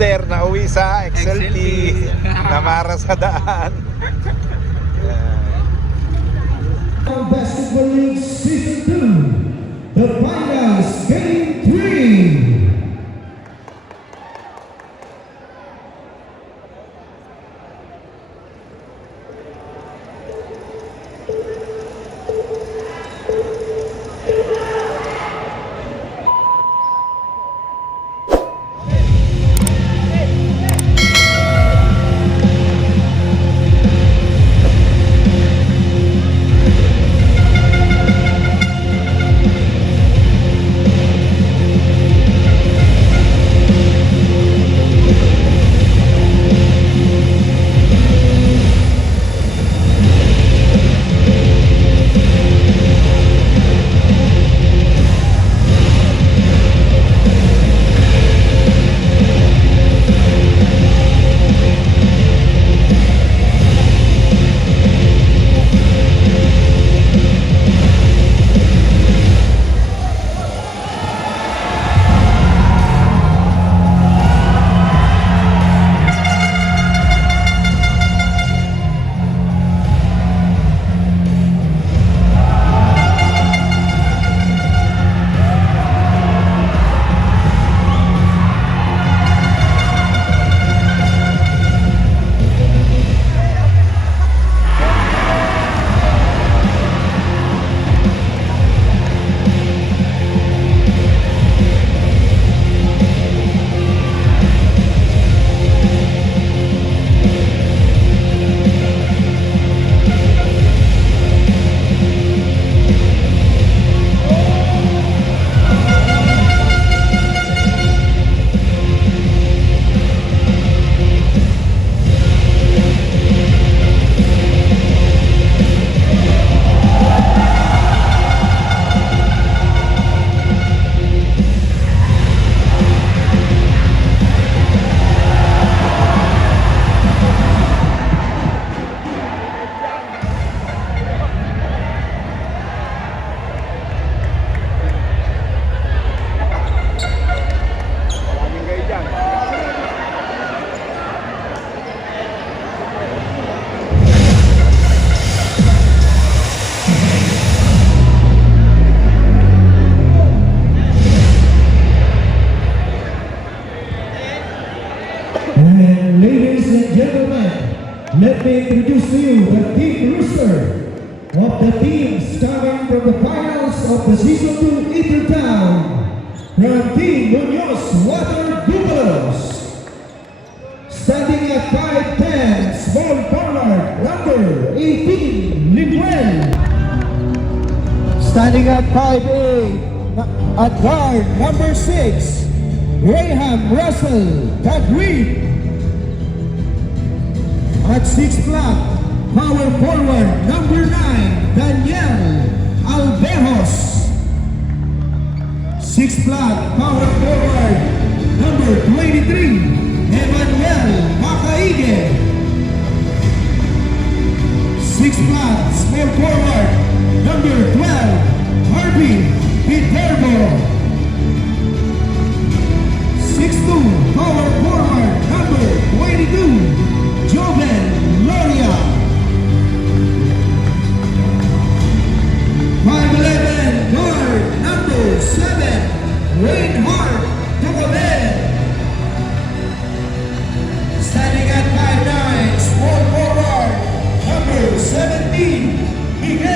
Mister na uwi sa XLT. Namara sa daan. Basketball League Season 2, the finals, Game 3. And ladies and gentlemen, let me introduce to you the team roster of the teams coming from the finals of the Season 2 Intertown. From Team Muñoz Water Buffaloes, standing at 5'10", small forward, number 18, Limuel. Standing at 5'8", at guard, number 6, Graham Russell, Tagreed. At 6 flat, power forward, number 9, Daniel Albejos. 6 flat, power forward, number 23, Emmanuel Macaide. 6 flat, small forward, number 12, Harvey Viterbo. 6'2", power forward, number 22, Joven Loria. 5'11", guard, number 7, Reinhard Ducabel. Standing at 5'9", small forward, number 17, Miguel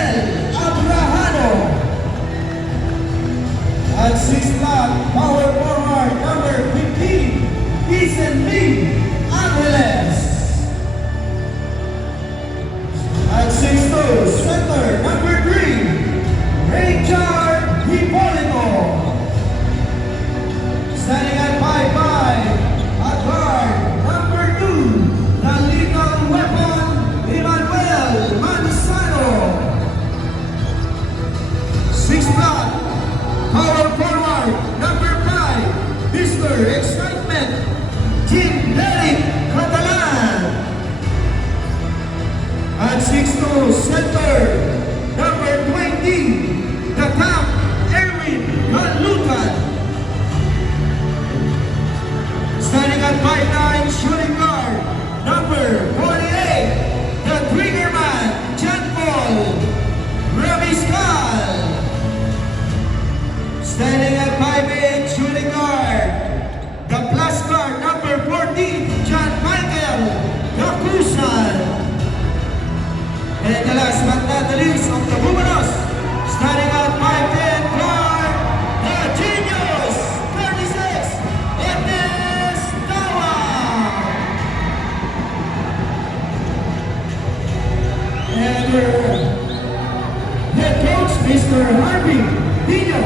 Dino,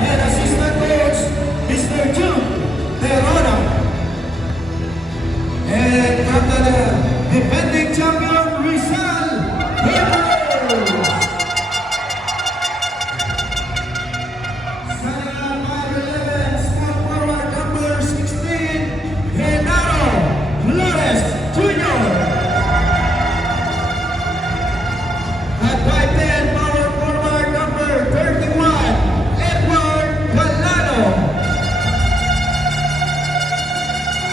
and assistant coach, Mr. June Terona. And from the defending champion, Rizal Heroes. Starting out 5'11", small forward number 16, Genaro Flores Jr. At 5'10", power forward number 31, Edward Galano.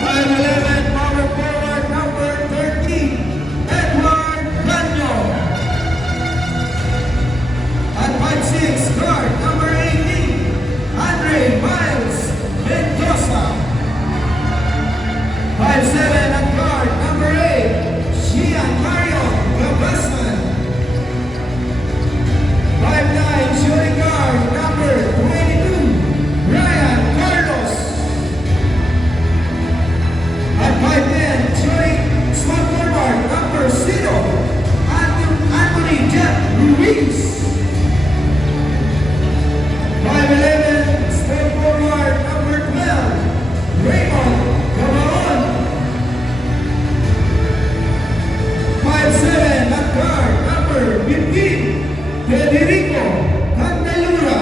5'11", power forward number 13, Edward Gano. At 5'6", guard number 18, Andre Miles Mendoza. 5'7", at guard number 8, Gian Mario Gabasan. 5'9", shooting guard number 22, Ryan Carlos. At 5'10", shooting small forward number 0, Anthony Jeff Ruiz. 5'11", small forward number 12, Raymond Gabaon. 5'7", at guard number 15, Federico Candalura.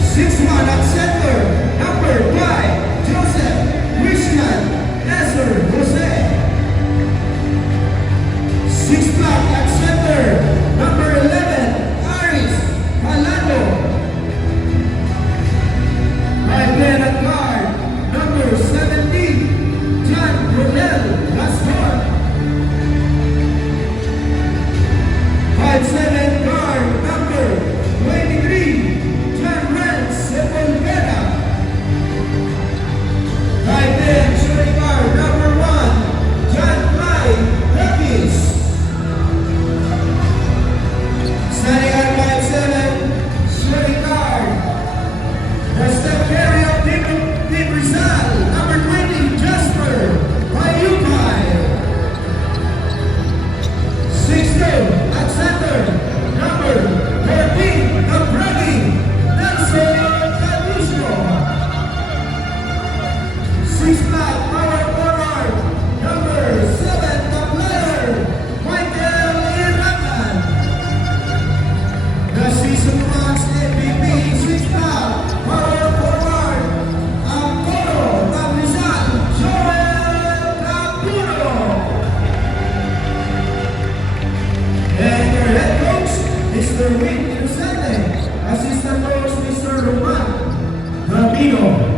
6'1", at center number 5, Joseph Christian Nestor Jose. 6 black at center number 11, Aris Malado. 5'10", at guard number 17, John Brunel Gaston. 5'7", guard number 23, John Rance Sepulveda. 5'10", shooting guard number 1, John Mai Davis. Standing at 5'7", shooting guard, the step carry of Team Rizal, number 20, Jasper Bayukay. 6'2", at center, number 14, the Brady, Nelson Caducio. 6 black, power forward, number 7, the player, Michael Irakan. The season marks MVP, 6 black, power forward, Angkoro, Rizal, Joel Capuro. And your head coach, Mr. Rick Inocente. Assistant coach, Mr. Roman Gambino.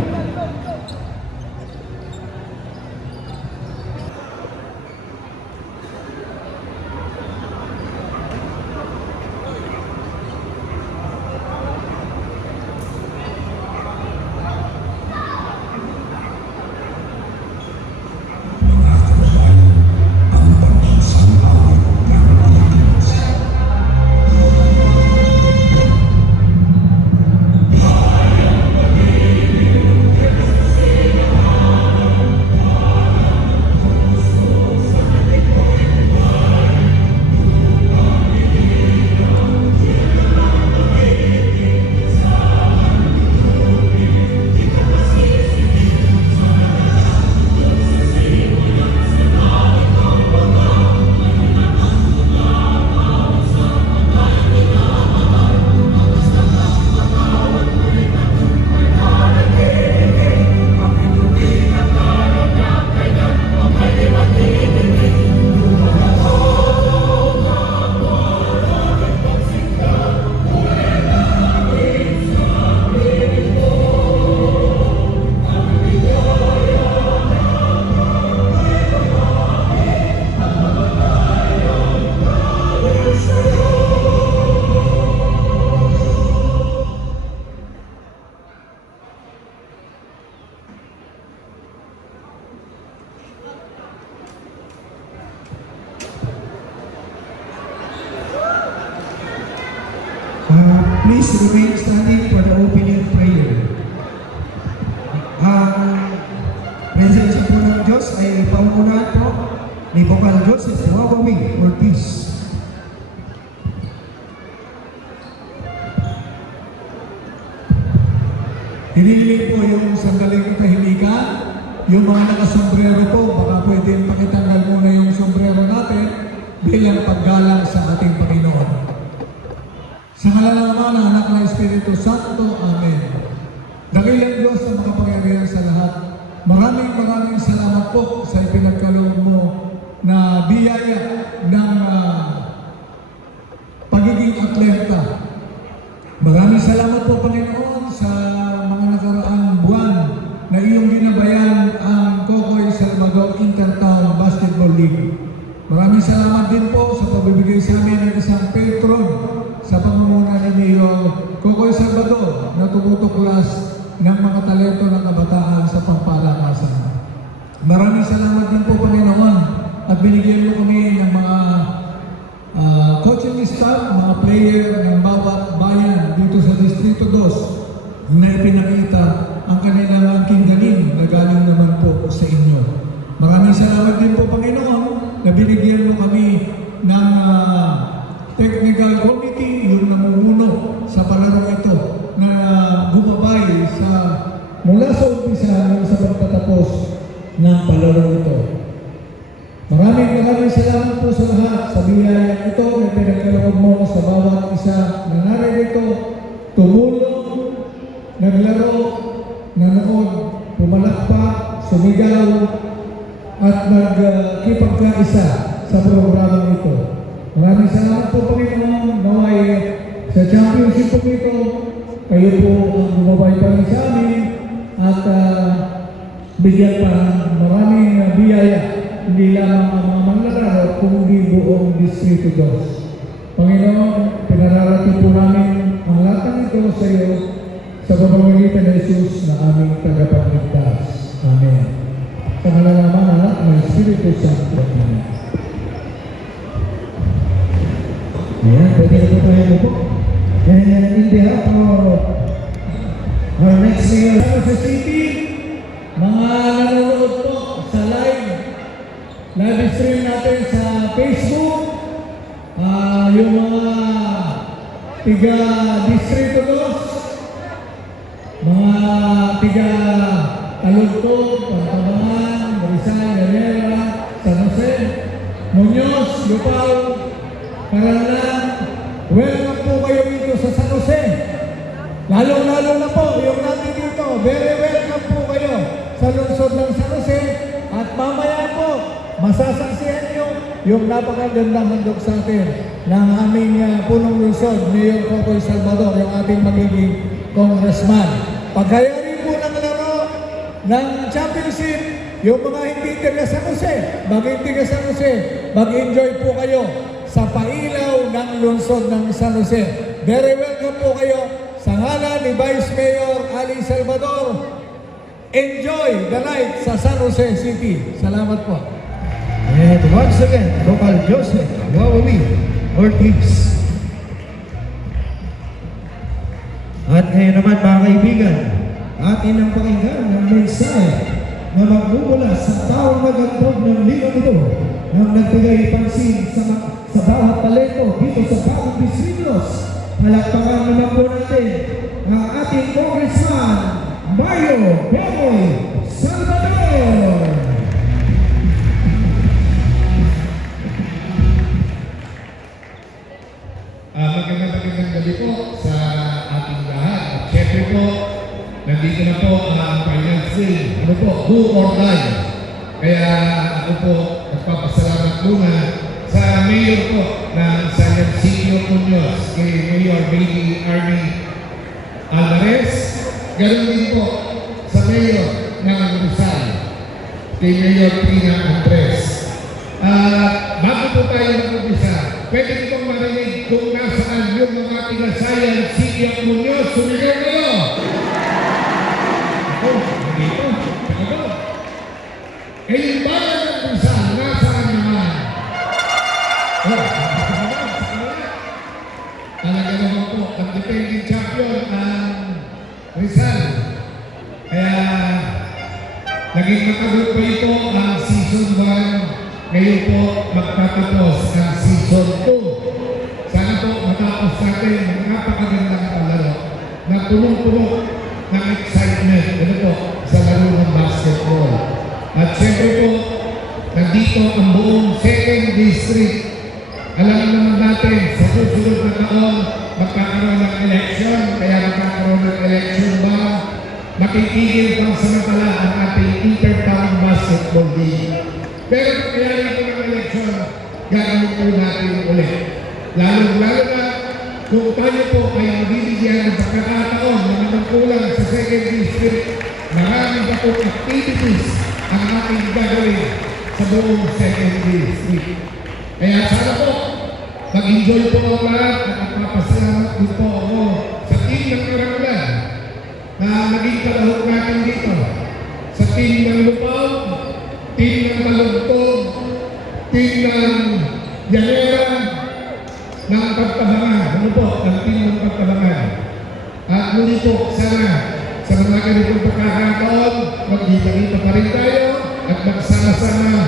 Please remain standing for the opening prayer. Ang presensya po ng Diyos ay pauunahan po ni Vocal Joseph Wawawi Ortiz. Hinihiling po yung sandaling katahimikan, yung mga nakasombrero po, baka pwede pakitanggal muna yung sombrero natin bilang paggalang sa ating Panginoon. Sa ngalan ng Ama, ng Anak, ng Espiritu Santo. Amen. Dakilang Diyos na makapangyarihan sa lahat. Maraming salamat po sa ipinagkaloob mo na biyaya ng pagiging atleta. Maraming salamat po, Panginoon, sa mga nakaraang buwan na iyong ginabayan ang Cocoy Salvador Intertown Basketball League. Maraming salamat din po sa pagbibigay sa amin ng isang patron sa pamumuno ni Mayor Cocoy Salvador na tumutuklas ng mga talento ng kabataan sa pampalakasan. Maraming salamat din po, Panginoon, at binigyan mo kami ng mga coaching staff, mga player ng bawat bayan dito sa Distrito 2 na ipinakita ang kanilang kinggaling na galing naman po sa inyo. Maraming salamat din po, Panginoon, na binigyan mo kami ng technical committee, yung namumuno sa palarong ito na bumabay sa mula sa umpisa hanggang sa pagtatapos ng palarong ito. Maraming salamat po sa lahat sa biyaya ito na pinagkaloob mo sa bawat isa na naririto, tumulong, naglaro, nanood, pumalakpak, sumigaw, at nagkipagkaisa sa programang ito. Maraming salamat po, Panginoon, naway sa championship po ito, kayo po ang bumabay pa rin sa amin at bigyan pa ng maraming biyaya, hindi lamang ang mga manlalaro, kundi buong Distrito 2. Panginoon, pinararating po namin ang lahat ng ito sa iyo sa pamamagitan ng Jesus na aming tagapagligtas. Amen. Sa ngalan ng Ama, Anak, ng Espiritu Santo. Amen. Ayan, pwede na po tayo po. And in behalf of our next mayor sa city, mga nanonood po sa live stream natin sa Facebook, yung mga tiga Distrito 2, mga tiga Talugtog, Pantabangan, Rizal, Galera, San Jose, Muñoz, Lupao, Paranan, welcome po kayo dito sa San Jose. Lalo na po, yung natin dito, very welcome po kayo sa lungsod ng San Jose. At mamaya po, masasaksihan nyo yung napakagandang handog sa atin ng aming punong lungsod, Mayor Cocoy Salvador, yung ating magiging congressman. Pagkaya rin po ng laro ng championship, yung mga hindi taga San Jose, maging taga San Jose, mag-enjoy po kayo sa pailaw ng lungsod ng San Jose. Very welcome po kayo sa ngalan ni Vice Mayor Ali Salvador. Enjoy the night sa San Jose City. Salamat po. And once again, Local Joseph Wawawi Ortiz. At ngayon naman, mga kaibigan, atin ang pakinggan ng mensahe na magmumula sa taong nagandog ng ligang ito ang nagbigay pansin sa bawat talento dito sa bagong distritos. Palakpakan naman po natin ang ating Congressman Mario Cocoy Salvador. Magandang gabi po sa ating lahat. At syempre po, nandito na po ang finance day. Ano po, do or die. Kaya ako po, nagpapasalamat muna sa mayor po ng San Isidro Muñoz, kay Mayor Baby Army Alvarez. Ganun din po sa mayor ng Rizal, kay Mayor Trina Andres. Bago po tayo mag-umpisa, pwede ko pong marinig kung nasaan yung mga tigasayan City of Muñoz. Sumigaw kayo! Ako, dito, ako. Eh, yung bayan ng Rizal, nasaan naman? Oh, talaga naman po, ang defending champion ang Rizal. Kaya, naging matagumpay po ang season 1. Ngayon po, magtatapos ang season 2. Sana po matapos natin ang napakagandang palaro na punong-puno ng excitement ano po, sa laro ng basketball. At syempre po, nandito ang buong 2nd District. Alam naman natin, sa susunod na taon, magkakaroon ng election, kaya magkakaroon ng election ba, makitigil pang samantala ang ating Intertown Basketball League. Pero kaya po ng election, gagawin po natin ulit. Lalo-lalo na kung tayo po ay mabibigyan ng pagkakataon na manangkulang sa 2nd District, marami pa po activities ang ating gagawin sa buong 2nd District. Kaya sana po, mag-enjoy po ang lahat at magpapasalamat din po ako sa team ng Karangalan na naging kalahok natin dito. Sa team ng Lupaw, team ng Malugtog, team ng Yanera, ng Pagtabangan. Ano po? Ang team ng Pagtabangan. At muli po, sana sa mga ganitong pagkakataon, magkita-kita pa rin tayo at magsama-sama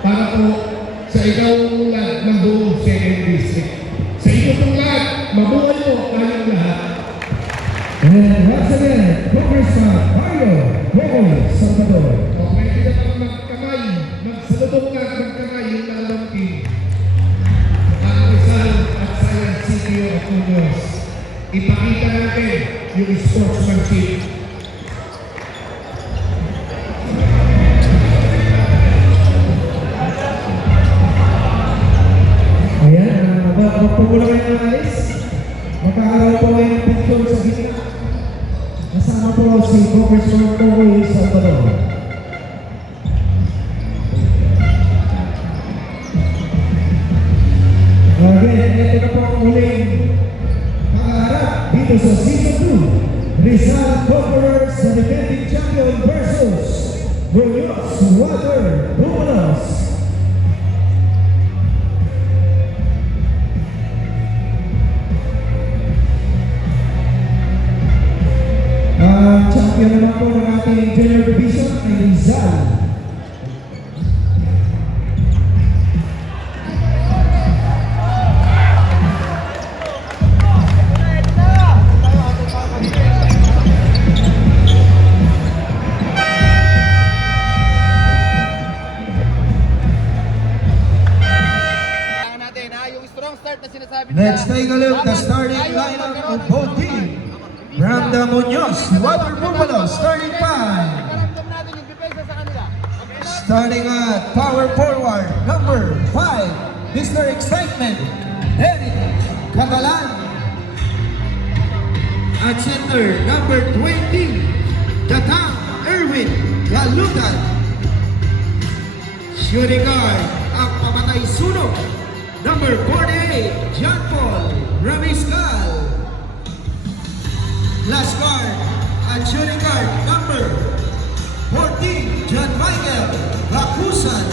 para po sa ikauulat ng buong 2nd District. Sa ito pong lahat, mabuhay po tayong lahat. And once again, Congressman Mario Roy Salvador. O pwede na pang magkamay, magsalubong na at magkamay yung dalawang team. Ang Rizal at Science City of Unidos. Ipakita natin yung sportsmanship. Ayan, magpumula kayo ng alis. Magkakaroon po kayo ng picture sa gitna. Kasama po si Congressman Roy Salvador. Again, ito na po ang uling pakaharap dito sa Season 2. Rizal Conquerors sa defending champion versus Muñoz Water Bumulos. Ang champion naman po ng ating junior division ay Rizal. natin ha, yung strong start na sinasabi Let's take a look the starting lineup of both teams. From the Muñoz Water Bumulos starting five. Ikaramdam natin yung depensa sa kanila. Starting at power forward, number 5, Mr. Excitement, Eric Catalan. At center, number 20, Datang Erwin Galutan. Shooting guard, ang pamatay sunog, number 48, John Paul Ramiscal. Last guard, at shooting guard, number 14, John Michael Lacusan.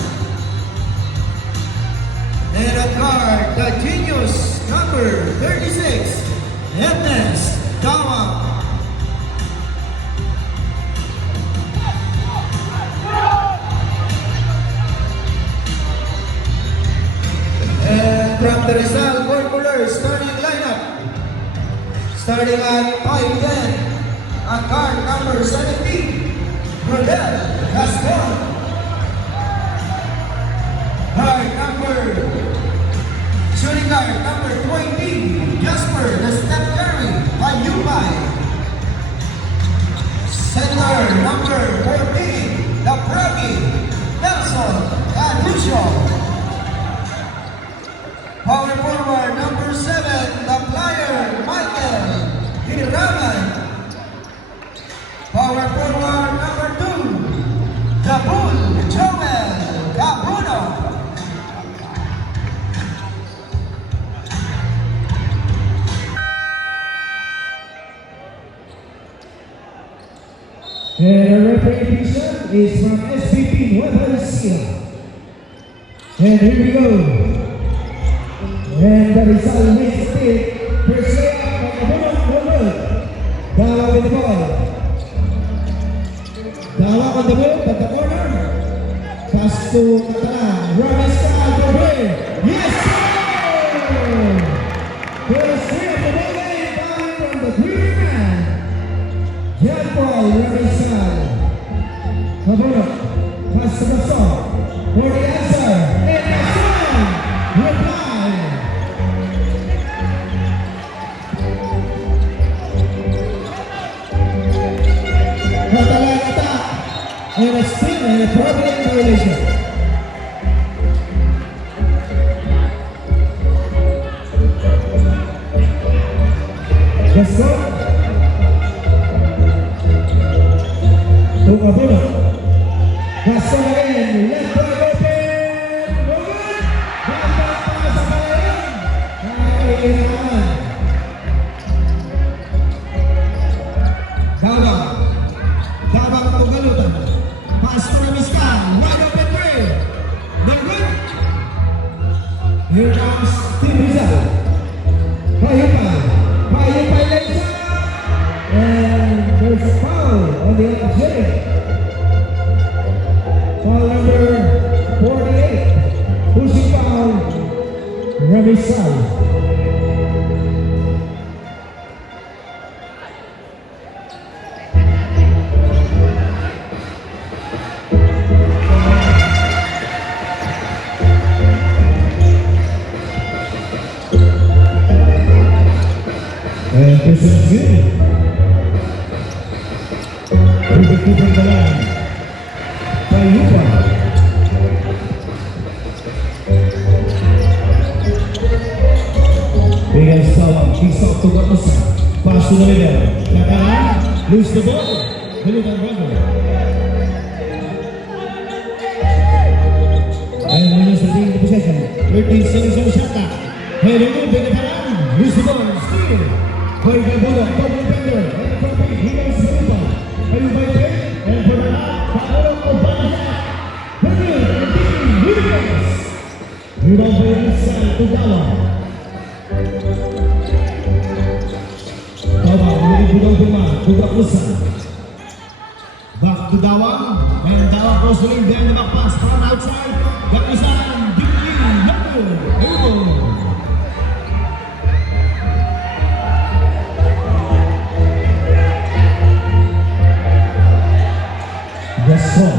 And at guard, the genius, number 36, Ernest Dawang. And from the Rizal Conquerors starting lineup, starting at 5'10", at guard number 17, Rodel Gaston. Guard number, shooting guard number 20, Jasper the Step Curry Ayubay. Center number 14, the Prami Nelson Anucio. Power forward number 7, the Flyer Michael Hiraman. Power forward number 2, the Bull Joel Gabuno. And the referee decision is from SVP Nueva Ecija. And here we go. And the Rizal wins it. First layup by Gabuno. Dawa with the ball. Dawa on the move at the corner. Pass to Catalan. Ramiscal for way. Yes, sir! First three of the ball game coming from the green man. John and a traveling violation. Gasol. Tumabola. Gasol again. Left wide open. Good. Ganda pa sa kalayan. Kailangan. Dabang Tugalutan. Pasok na Miskan. Wide open three. Good. Here comes Team Rizal. Payupay. Payupay lays up. And there's a foul on the opposite. Foul number 48. Pushing foul. Remisal. And this is good. Keeping the line. Payupa. Bigyan Salam. She's off to Gapusa. Pass to the middle. Kakaran. Lose the ball. Galutan Bravo. And when you're setting the possession, 13 seconds on the shot clock. Hey, Kakaran. Lose the ball. Steal. Boy Gabuda. Double defender. And the trophy. He goes to Payupa. Payupa play. And for the Paolo Obana. Williams. Rebound by Rizal to Dawang. Dawang, William Budong to Gapusa. Back to Dawang. And Dawang cross the lane. Then the back pass from outside. Gapusa. Gasol.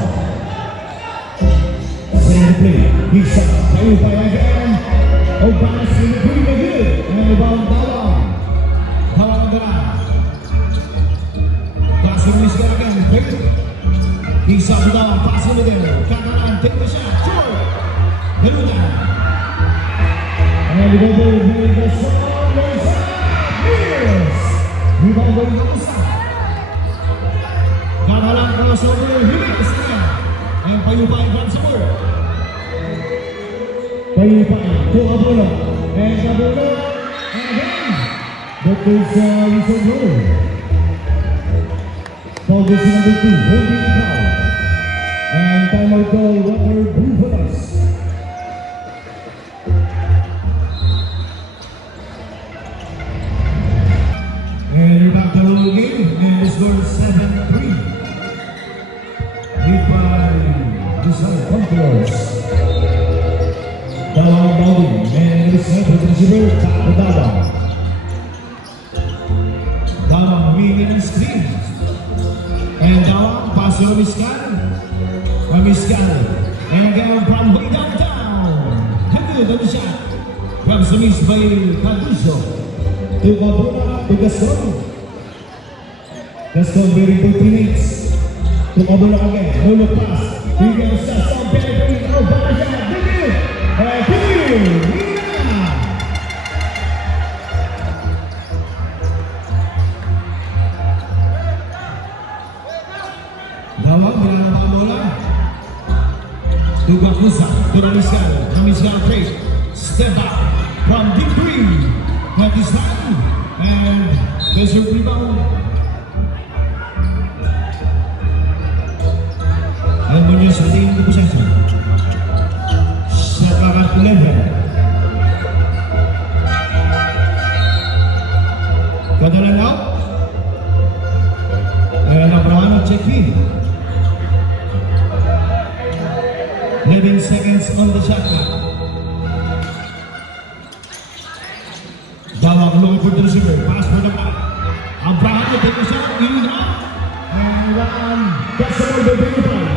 Same play. He's up. Payupay again. Obanas in the pretty good. And rebound Dawang. Dawang on the line. Passing Miskan again. He's up to Dawang. Passing to them. Kakaran. Take the shot. Sure. Galutan. And the ball by Gasol. Yes. Rebound by Gapusa. Kakalan crossover, Hilas na. And Payupay runs forward. Payupay to Abula. And Abula. And again. That is Rizal goal. Foul is number 2, holding foul. And timeout goal, Water Bufalas. And we're back to roll game. And the score is 7-3. Lead by Rizal Conquerors. Dawang bowling. And Rizal to the receiver. Back to Dawang. Dawang winning and screen. And Dawang pass to Miskan. Miskan. And again from way downtown. Good on the shot. Grabs the miss by Caduzo. To Abula. To Gasol. Gasol very good teammates. To Abula again. No look pass. Bigyan sa Sam Pellegrini. Abula siya. Bigyan. Bigyan. Dawang bilang pa bola. To Gapusa. To Miskan. Miskan trade. Step back from deep three. That is time. And there's a rebound. And when you're setting the possession, Sakarat 11. Kadalan out. And Abraham check in. 11 seconds on the shot clock. Dawang looking for the receiver. Pass for the back. Abraham will take a shot. In up. And that's the ball by Payupay.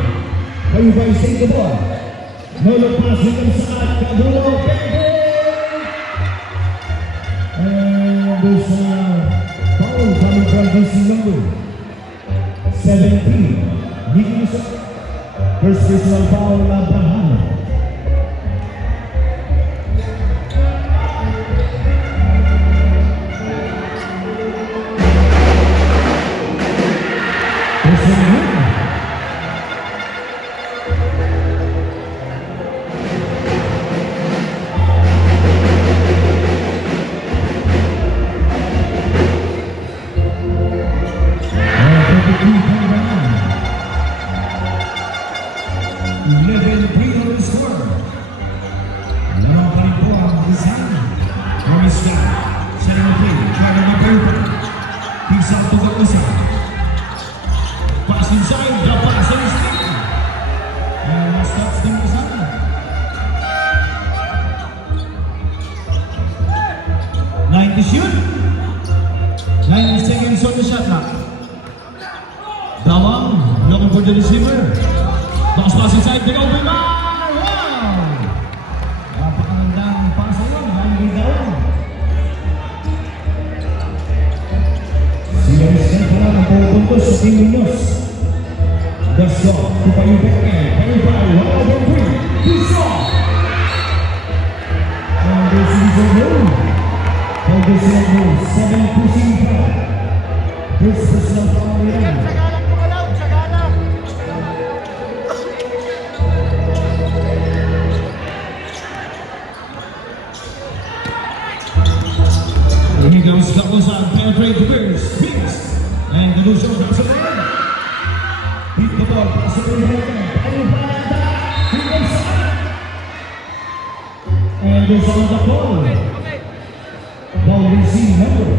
Payupay save the ball. No look pass inside. Cadulo. And there's a foul coming from this number 17. Nicky Luzon. First personal foul, Abraham. Personal win. Shoot! 9 seconds on the shot clock. Dawang, looking for the receiver. Bounce pass inside, the open bar! Wow! Napakagandang pass yun, Henry Dawang. Sila Rizal pala ng pupuntos sa Team Munoz. Gasol, Kupayubeke, Payubay, 1-over-3, Gasol! And this is a goal. August Level, 7 pushing foul. First personal foul yan. Sagalang kumalaw, sagalang. Here goes Kapusan, penetrate the Bears, Spinks, and the Lucio drops it in. Beat the ball, pass it in the hand, he goes up. And goes on the ball. Ball receive number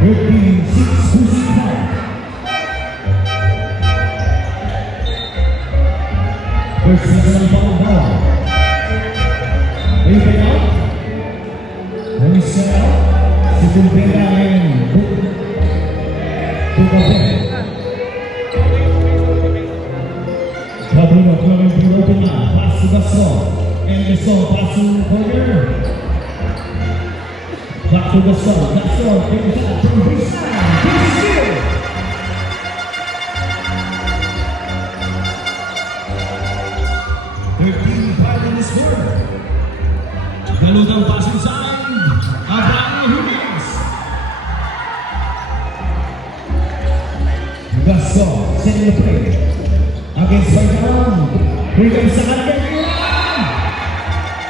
13-6 pushing foul. First personal foul ball. Open out. Let set out. Si Kumpera and Tukabe. Kabunok naman puro na. Pass to Gasol. And Gasol pass to corner. Back to Gasol, Gasol, brings out from baseline, big steal! In the score. Galutang pass inside, Abraham Jimenez. Gasol, setting the play. Against Baytown, bring sa kanya.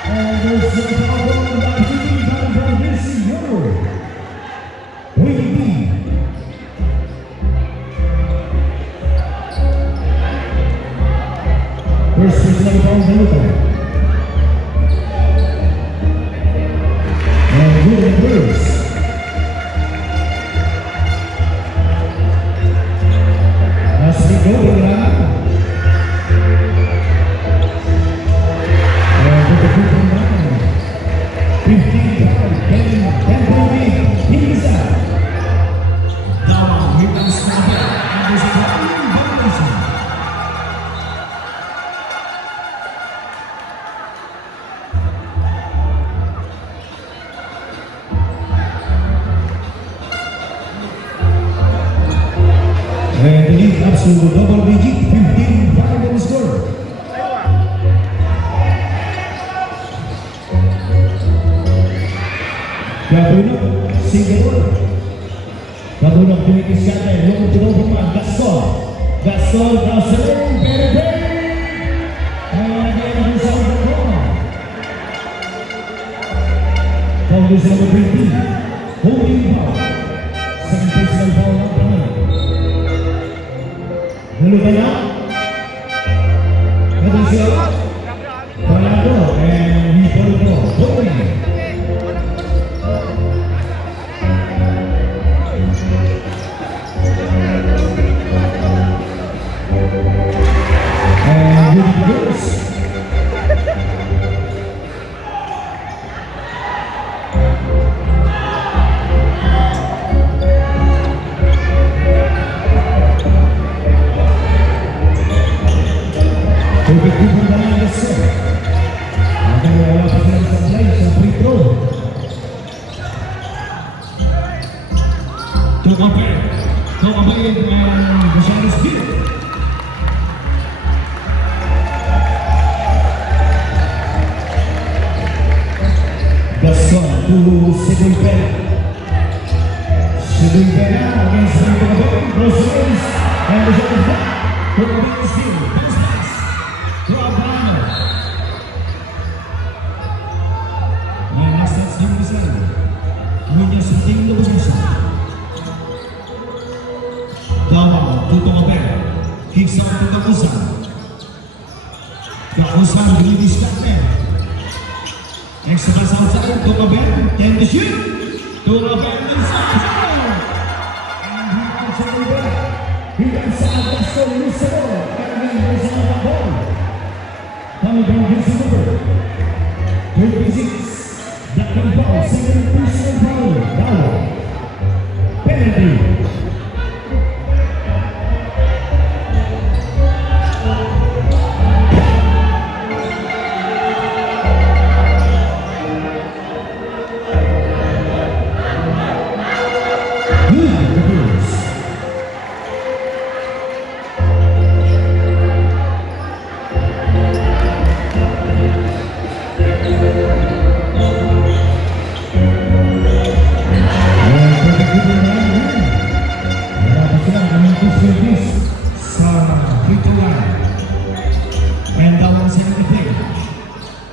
And there's the foul by shooting by Vinci Yoro. Will be first personal foul Galutang. And Will Bruce. As we go around. And the lead up to double digit, 15-5 on the score. Kabunok, single. Kabunok tumitis kate, looking to open man, Gasol. Gasol, Gasol, penetrate. And again, he's out the corner. Foul is number 15, holding foul. Second personal foul up and in. Galutang out. Ito siya. Panalo, and he pulled the ball. And with the goals. to Cebu Pena. Cebu Pena against Rito Gabon. Close range. And the shot is back. To Gabon still. Pass pass. To Abrano. And next that's Jimmy Rizal. Lunyas sa tingin na posisyon. Dawang to Gabon. Kicks out to Kakusan. Kakusan release that man. Next pass outside to Gabon. Can the shoot. To Gabon inside. And he comes over there. He comes out the soul loose the ball. And then there's another ball. Coming down his number. 26. Blocking ball. Second personal foul. Dawang. Penalty.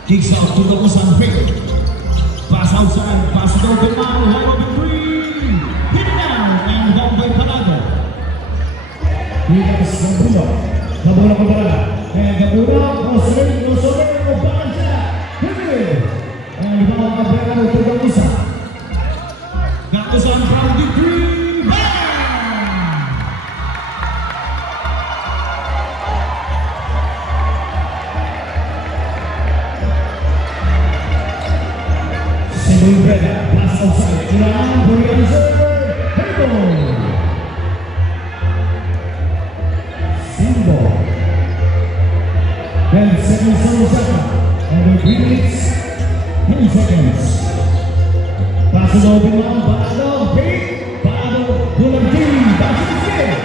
Kicks out to the Kakusan pick. Pass outside, pass it over now, high over three. Hit it down, and down by Panago. Here is Gabuna. Gabuna ko pala. And Gabuna, Osorin, Obanza. Hit it. And mga kabrano to Kakusan. Kakusan from the three. Bang! Pass outside, Iran, Burianza, Hego. Simbo. Then 7 seconds, and 3 minutes, 10 seconds. Pass it over now, Bado, big, Bado, Bulantini, back to the field.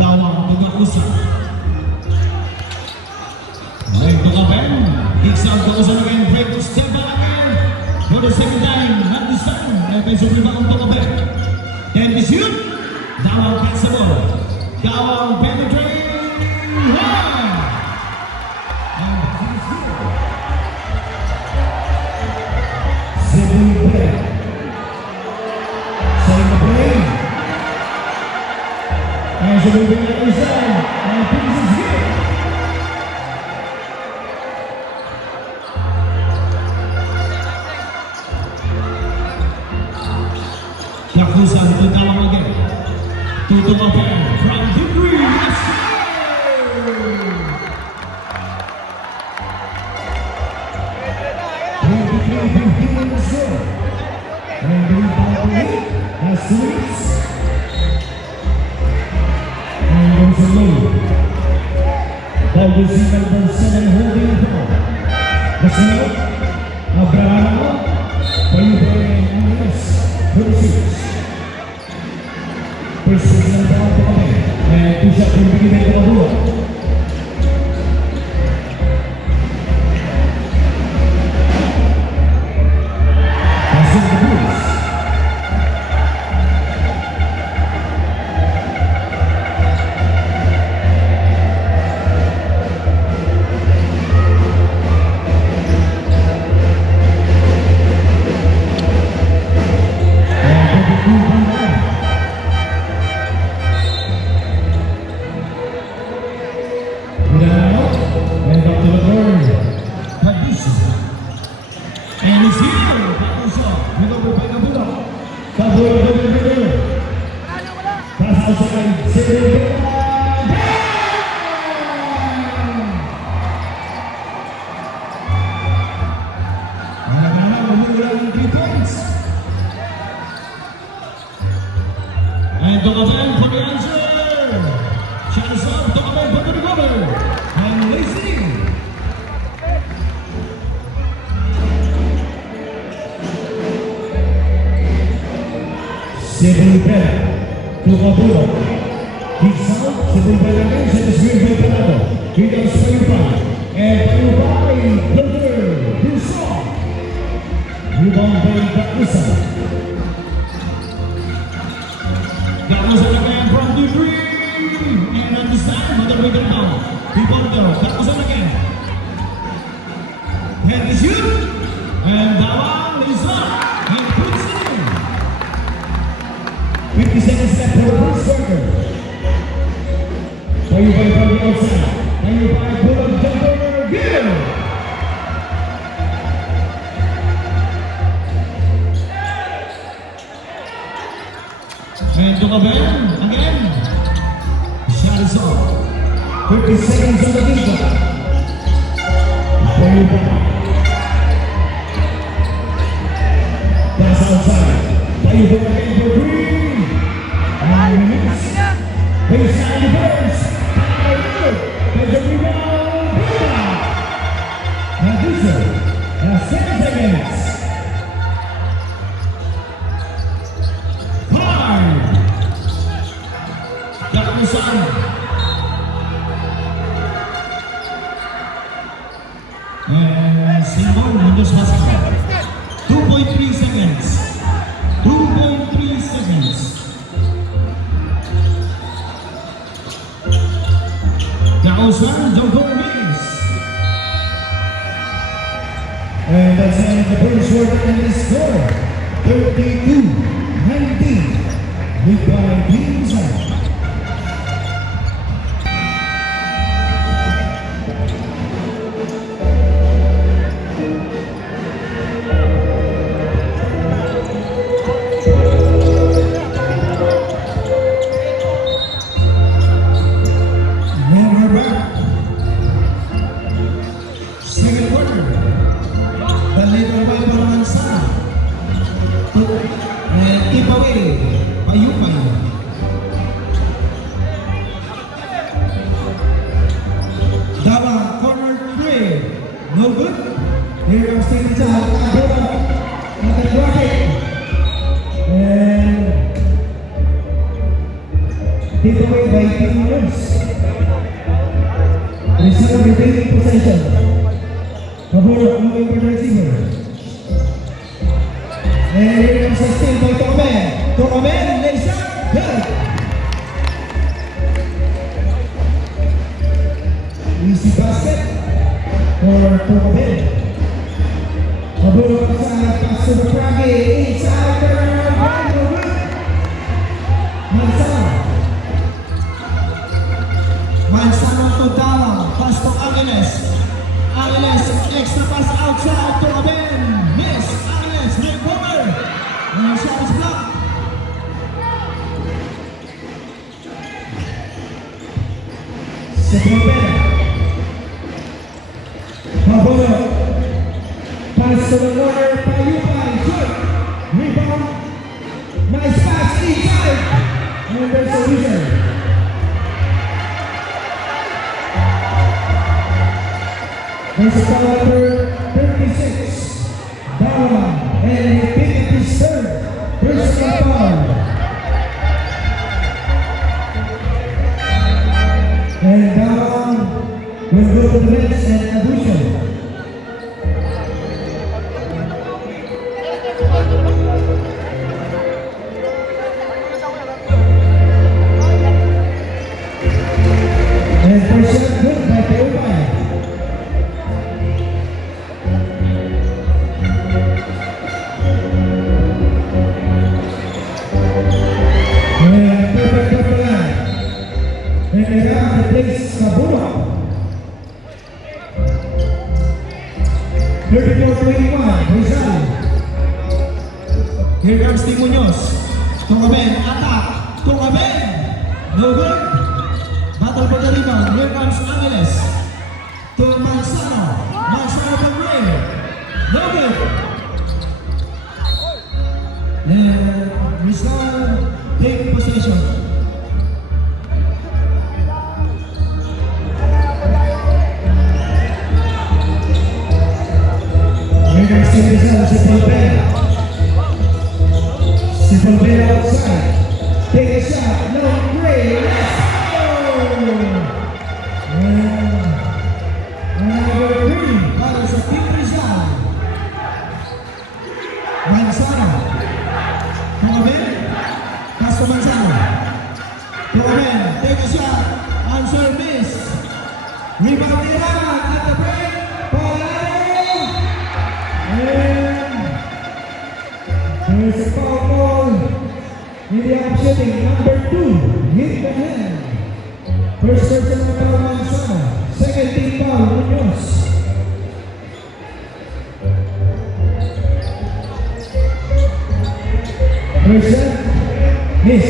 Dawang to Kakusan. Leg to Gabon. Kicks out to Kakusan again. Break to step back again. For the second time. Not this time. Defensive rebound to Gabon. Then the shoot. Dawang gets the ball. Dawang penetrating. High. And he's here. Cebu Pena. Setting the play. And so moving on inside, and Pins is here. Kakusan to Dawang again. To Gabon from the three. Yes, sir! And the rebound has 2 minutes. And there's a load. Ball will see number 7 holding the ball. Nasunod, Abraham, Payube, Andres, 46. First season ball to kami. And 2 shot yung bigyan ng Kabuha. Passing the Bulls. And he's here. With over by Gabuna. Gabuna. Pass outside. Cebu. And 3 points. And to Gabon for the answer. Chance up to Gabon for the cover. And Lacy. Cebu Pena to Gabon. Kicks out. Second by the name, set is green by Panado. Here comes Payupay. And Payupay, Dr. Dusong. Rebound by Bakusa. Bakusa again from the green. And on this time, another way down. Rebound down. Bakusa again. And the shoot. And that one is up. And puts it in. 50 seconds left for the first quarter. Payupay from the outside. Payupay pull up jumper. Good. And to Gaben again. Shot is off. 50 seconds on the clock. Payupay. Pass outside. Payupay again for three. And miss. Baseline defense. There's a rebound. And this is 7 seconds. 5. Dakusan. And Simon Mendes Pascal. 2.3 seconds. 2.3 seconds. Dakusan, don't go miss. And that's the end of the first quarter and the score. 32-19. Lead by Team Zone. And we're back. Second quarter. The leader by Paramansana. And tip away. Payupay. Dawa, corner 3. No good. Here comes Steven Zahal. Dawa. Another bracket. And tip away by Team Williams. Receiver retaining possession. Pabor moving for the receiver. And here comes a steal by Tokamen. Tokamen lays up. Good. Easy basket for Tokamen. Pabor sa pass to the Kragi. Inside the right. Mansana. Mansana to down. Pass to Angeles. Angeles, extra pass outside to Aben. Miss. Angeles, make over. And shot is blocked. Second Aben. Pabolo. Pass to the corner. Payupay. Shoot. Rebound. Nice pass inside. And there's a loser. There's a foul number 36. Dawa, and he picked up his third personal foul. And Dawa will go to the bench and addition. And first shot good by Payupay. And they have the place Kabula. 34-21, Rizal. Here comes Team Muñoz. Tokamen, attack. Tokamen, no good. Battle for the rebound. Here comes Angeles. To Mansano. Mansano from Ray. No good. And Rizal take possession. Simple outside. Take a shot. No, great. Let's go. shooting number 2, hit the hand. First personal foul Manzano. Second team foul Munoz. First shot, miss.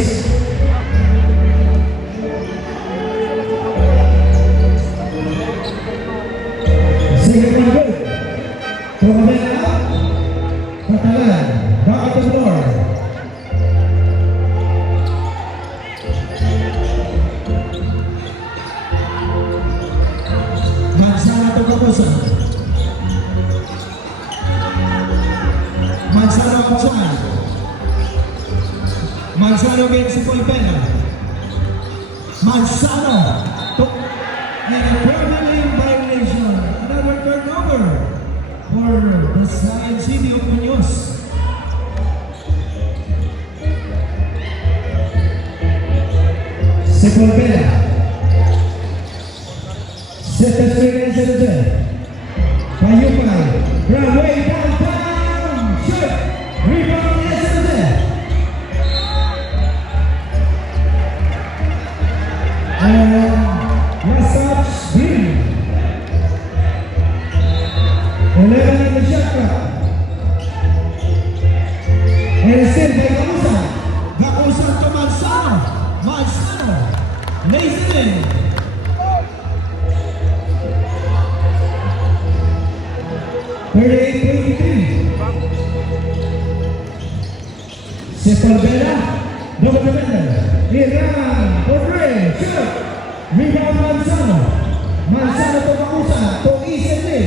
Second one good. Pumabela out. Catalan, back to the floor. Manzano to Kapusan. Manzano Kapusan. Manzano against si Pulpena. Manzano to and a permanent violation. Another turnover for the Zion City of Muñoz. Si Pulpena. Set the screen and set it there. Payupay. Runway downtown. Shoot. Rebound and set it there. And Wasatch Green. 11 in the shot clock. And still by Gakusan. Gakusan to Manzano. Manzano. Lays it in. Sepulveda, double defender. Iran, Rodriguez, shoot. Rebound Manzano. Manzano to Kakusan, to easily.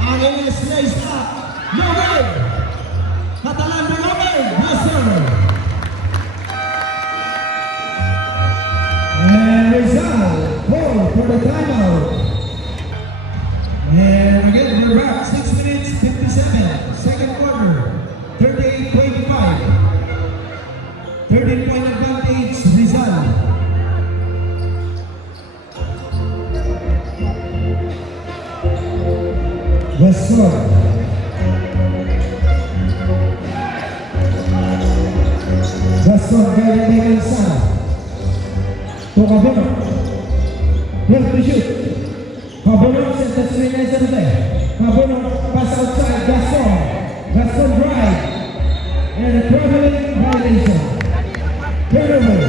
Ang English lays up. No way. Catalan to no way. Nasser. And Rizal, call for the timeout. And again, we're back. 6 minutes, 57. Second quarter. 38-25. 13-point advantage, Rizal. Gaston. Gaston galing kay Manzano. To Cabono. 12 to shoot. Cabono set the screen and set it there. Cabono pass outside, Gaston. Gaston drive. And a traveling violation. Turnover.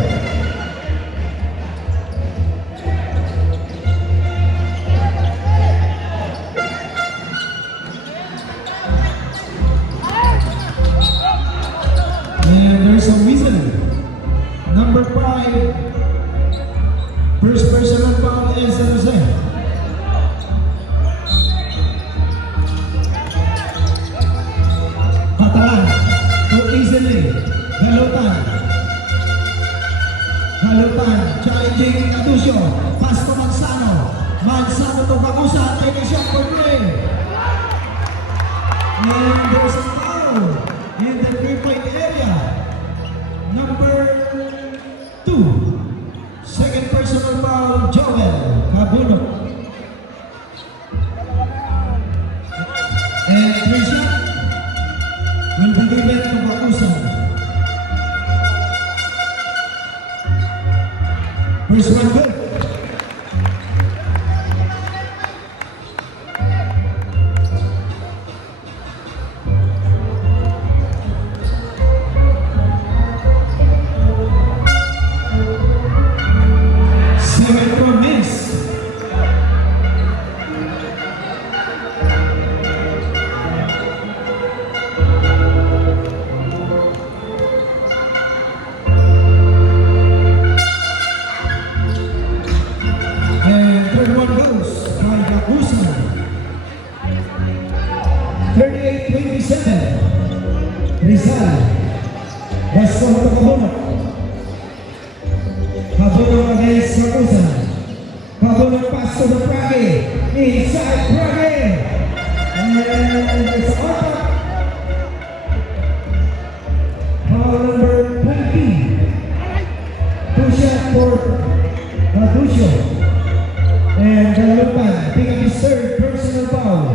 And there's a whistle. Number 5. First personal foul is Jose. Catalan to easily. Galutan. Galutan challenging Aducio. Pass to Manzano. Manzano to Kakusan. Take a shot for three. And there's a foul in the 3-point area. Number 2. Second personal foul, Joel Cabono. And 3 shot will be given to Kakusan. First one good. Second from miss. And third one goes by Kakusan. 38-27. Rizal. Gaston to Cabono. Cabono against Kakusan. Cabono pass to the Prague. Inside Prague. And it's Arta. Foul number 20. 2 shot for Aducio. And Galupan pick up his third personal foul.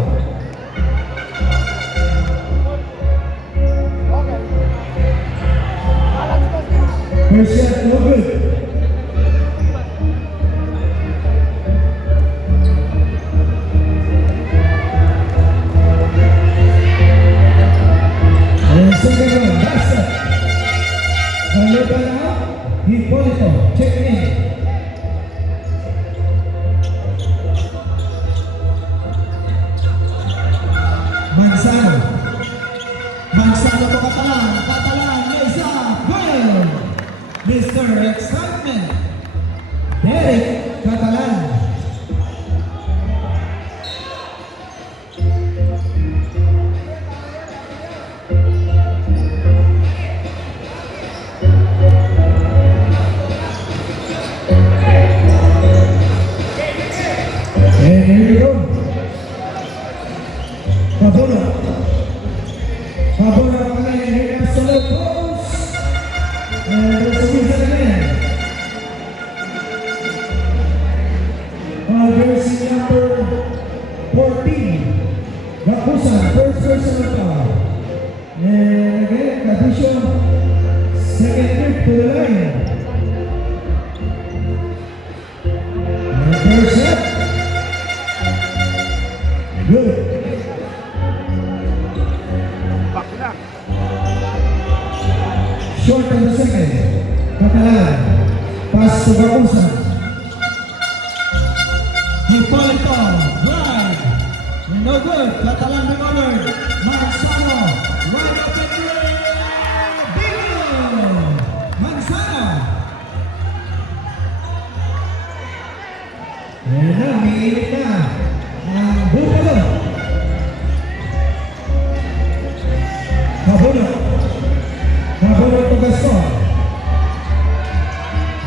First shot, no good. And second one, that's it. Kalubana, Hipolito, check in. Manzano. Manzano to Catalan. Catalan lays up. Well, Mr. Excitement. Derek Catalan. And here we go. Pabona. Pabona playing here at solo post. And there's a reason again. Jersey number 14. Rakusan, first personal foul. And again, Kadisho, second trip to the line. And first shot. Good. Back na. Short on the second. Catalan. Pass to Bakusan. Hipolito. Right. No good. Catalan recovered. Manzano. Wide open three. Bigo. Manzano. Ayan na. Umiinit na. Ang Bupalo. Pabona. Pabona to Gaston.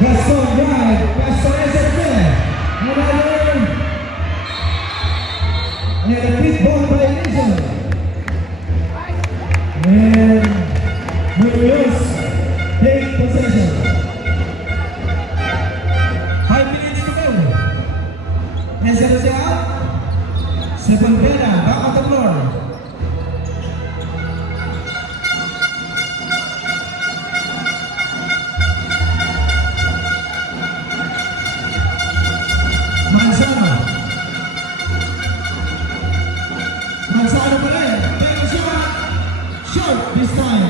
Gaston drive. Gaston is it there. Another. And a big ball by Rizzo. And Munoz take possession. 5 minutes to go. And set out. Sepulveda back on the floor. Manzano. Manzano pa rin. Take a shot. Short this time.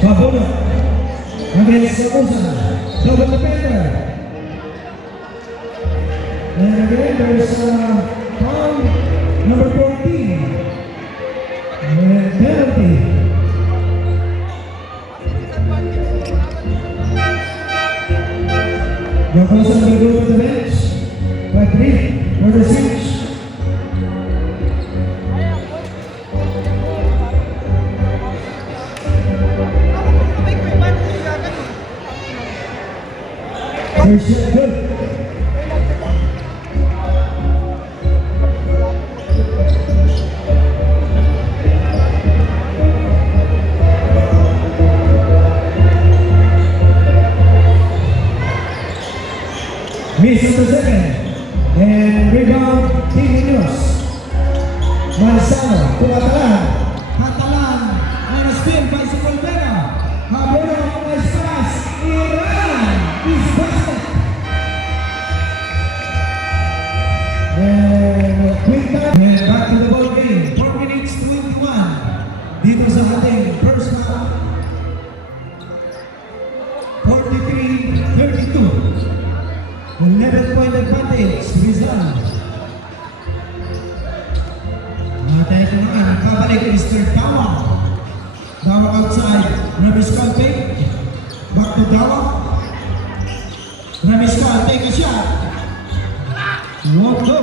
Pabona against Rakusan. Double defender. And again, there's foul number 14. And penalty. Rakusan will go to the bench. Patrick for the switch. First shot good. Miss on the second. And rebound, Team Munoz. Manzano to Catalan. Catalan on a spin by Sepulveda. Pabona on the pass. Iran is basket. And quick time. And back to the ball game. 4 minutes 21. Dito sa ating first half. 43-32. 11-point advantage, Rizal. At ito naman, babalik Mr. Dawa. Dawa outside, Ramiscal take. Back to Dawa. Ramiscal take a shot. Won't go.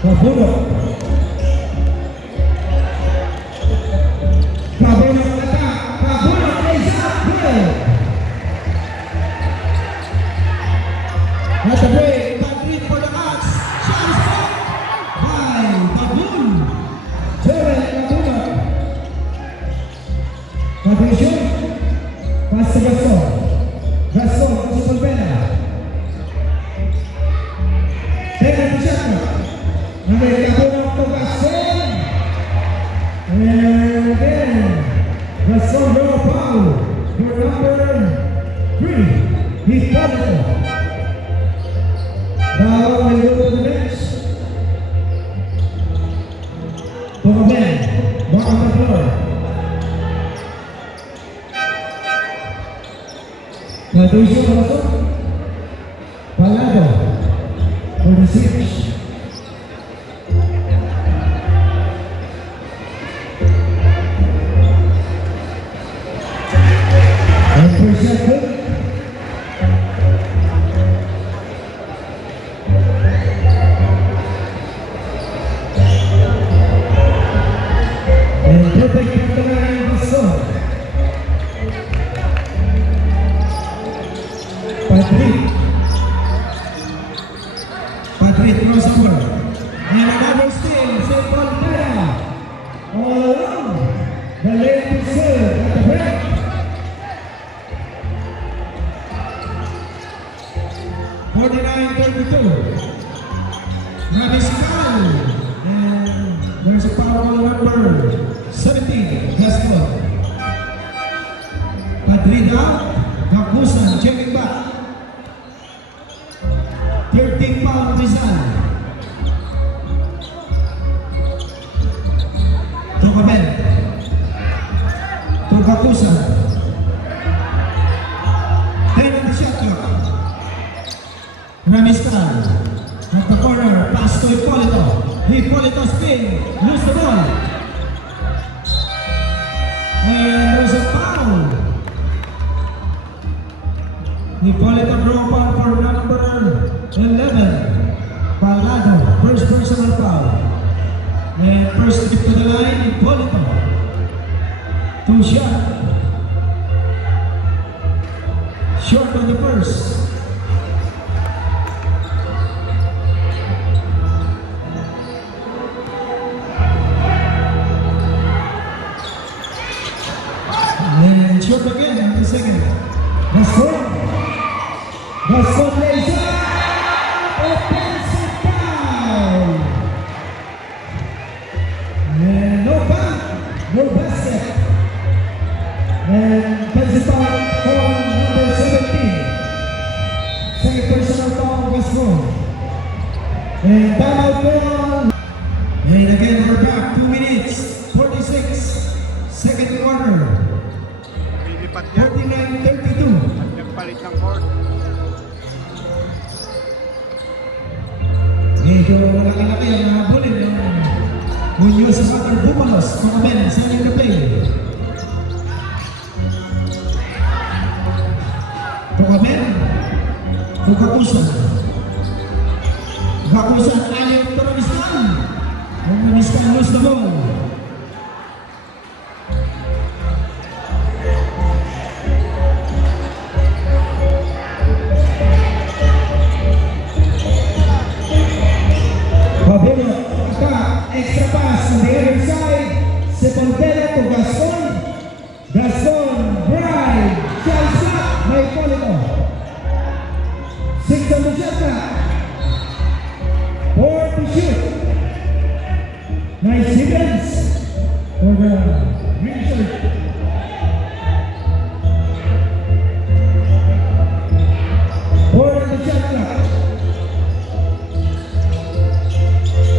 Pabona. Pabona attack. Pabona plays up. Good. At the break, Patrick for the Cats. Shot is blocked by Pabon. Joel Pabona. may kabunang Tugason. And again, the Sondro Pau for number 3, Hipólito. Now we go to the next. Tokaben, back on the floor. Naduso Palazzo. Palado for the 6. And present good. And perfect captain of the song. Patrick crossover. And another steal, St. Paul Pera. All along. The lane to serve at the break. Rabiscal. And there's a powerful number 17, Gaston. Padrida, Gakusan, checking back. 13-pound Rizal. Tokaben. Gakusan. 10 on the shot clock. Rabiscal. At the corner, pass to Hipólito. Hipólito spin, lose the ball. And there's a foul. Hipólito draw foul for number 11. Palado, first personal foul. And first tip to the line, Hipólito. 2 shot. Short on the first. And short again on the second. Gaston. Gaston lays up. Offensive foul. And no foul. No basket. And offensive foul for number 17. Second personal foul, Gaston. And timeout ball. And again, we're back. 2 minutes, 46. Second quarter. Lilipat niya. 49-32. Nagpalit ng court. Medyo malaki-laki ang mga bulin ng Muñoz sa Water Bumalos. Tokaben, sending the play. Tokaben. Gakusan. Gakusan, ayaw to Rabiscan. Ang Rabiscan lose the ball. Pablo, attack, extra pass on the other side. Sepulveda to Gaston. Gaston, Bride, shot shot by Hipólito. 6 on the shot clock. 4 to shoot. Nice defense for the green shirt.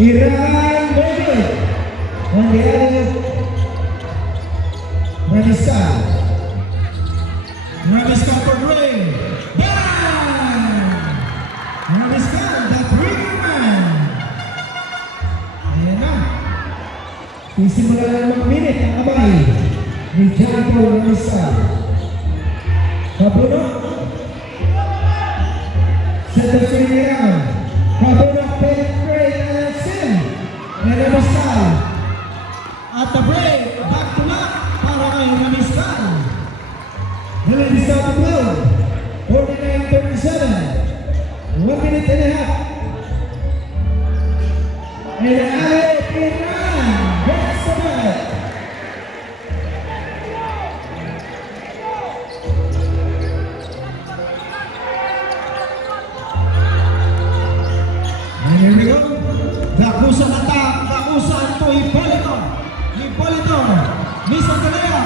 Iran David on the other Rabiscal. Rabiscal for Gray. Bang! Rabiscal, the trigger man. Ayan na. Isimula na mag-minute ang abay ni John Paul Rabiscal. Kapuno. Set the swing around. Kapuno, penetrate and sin. And Rabiscal. At the break, back to back para kay Rabiscal. Rabiscal to 12. 49-37. 1 minute and a half. And Alec Iran gets the ball. And here we go. Gakusa attack, Gakusa to Hipolito. Hipolito, Misa Galea,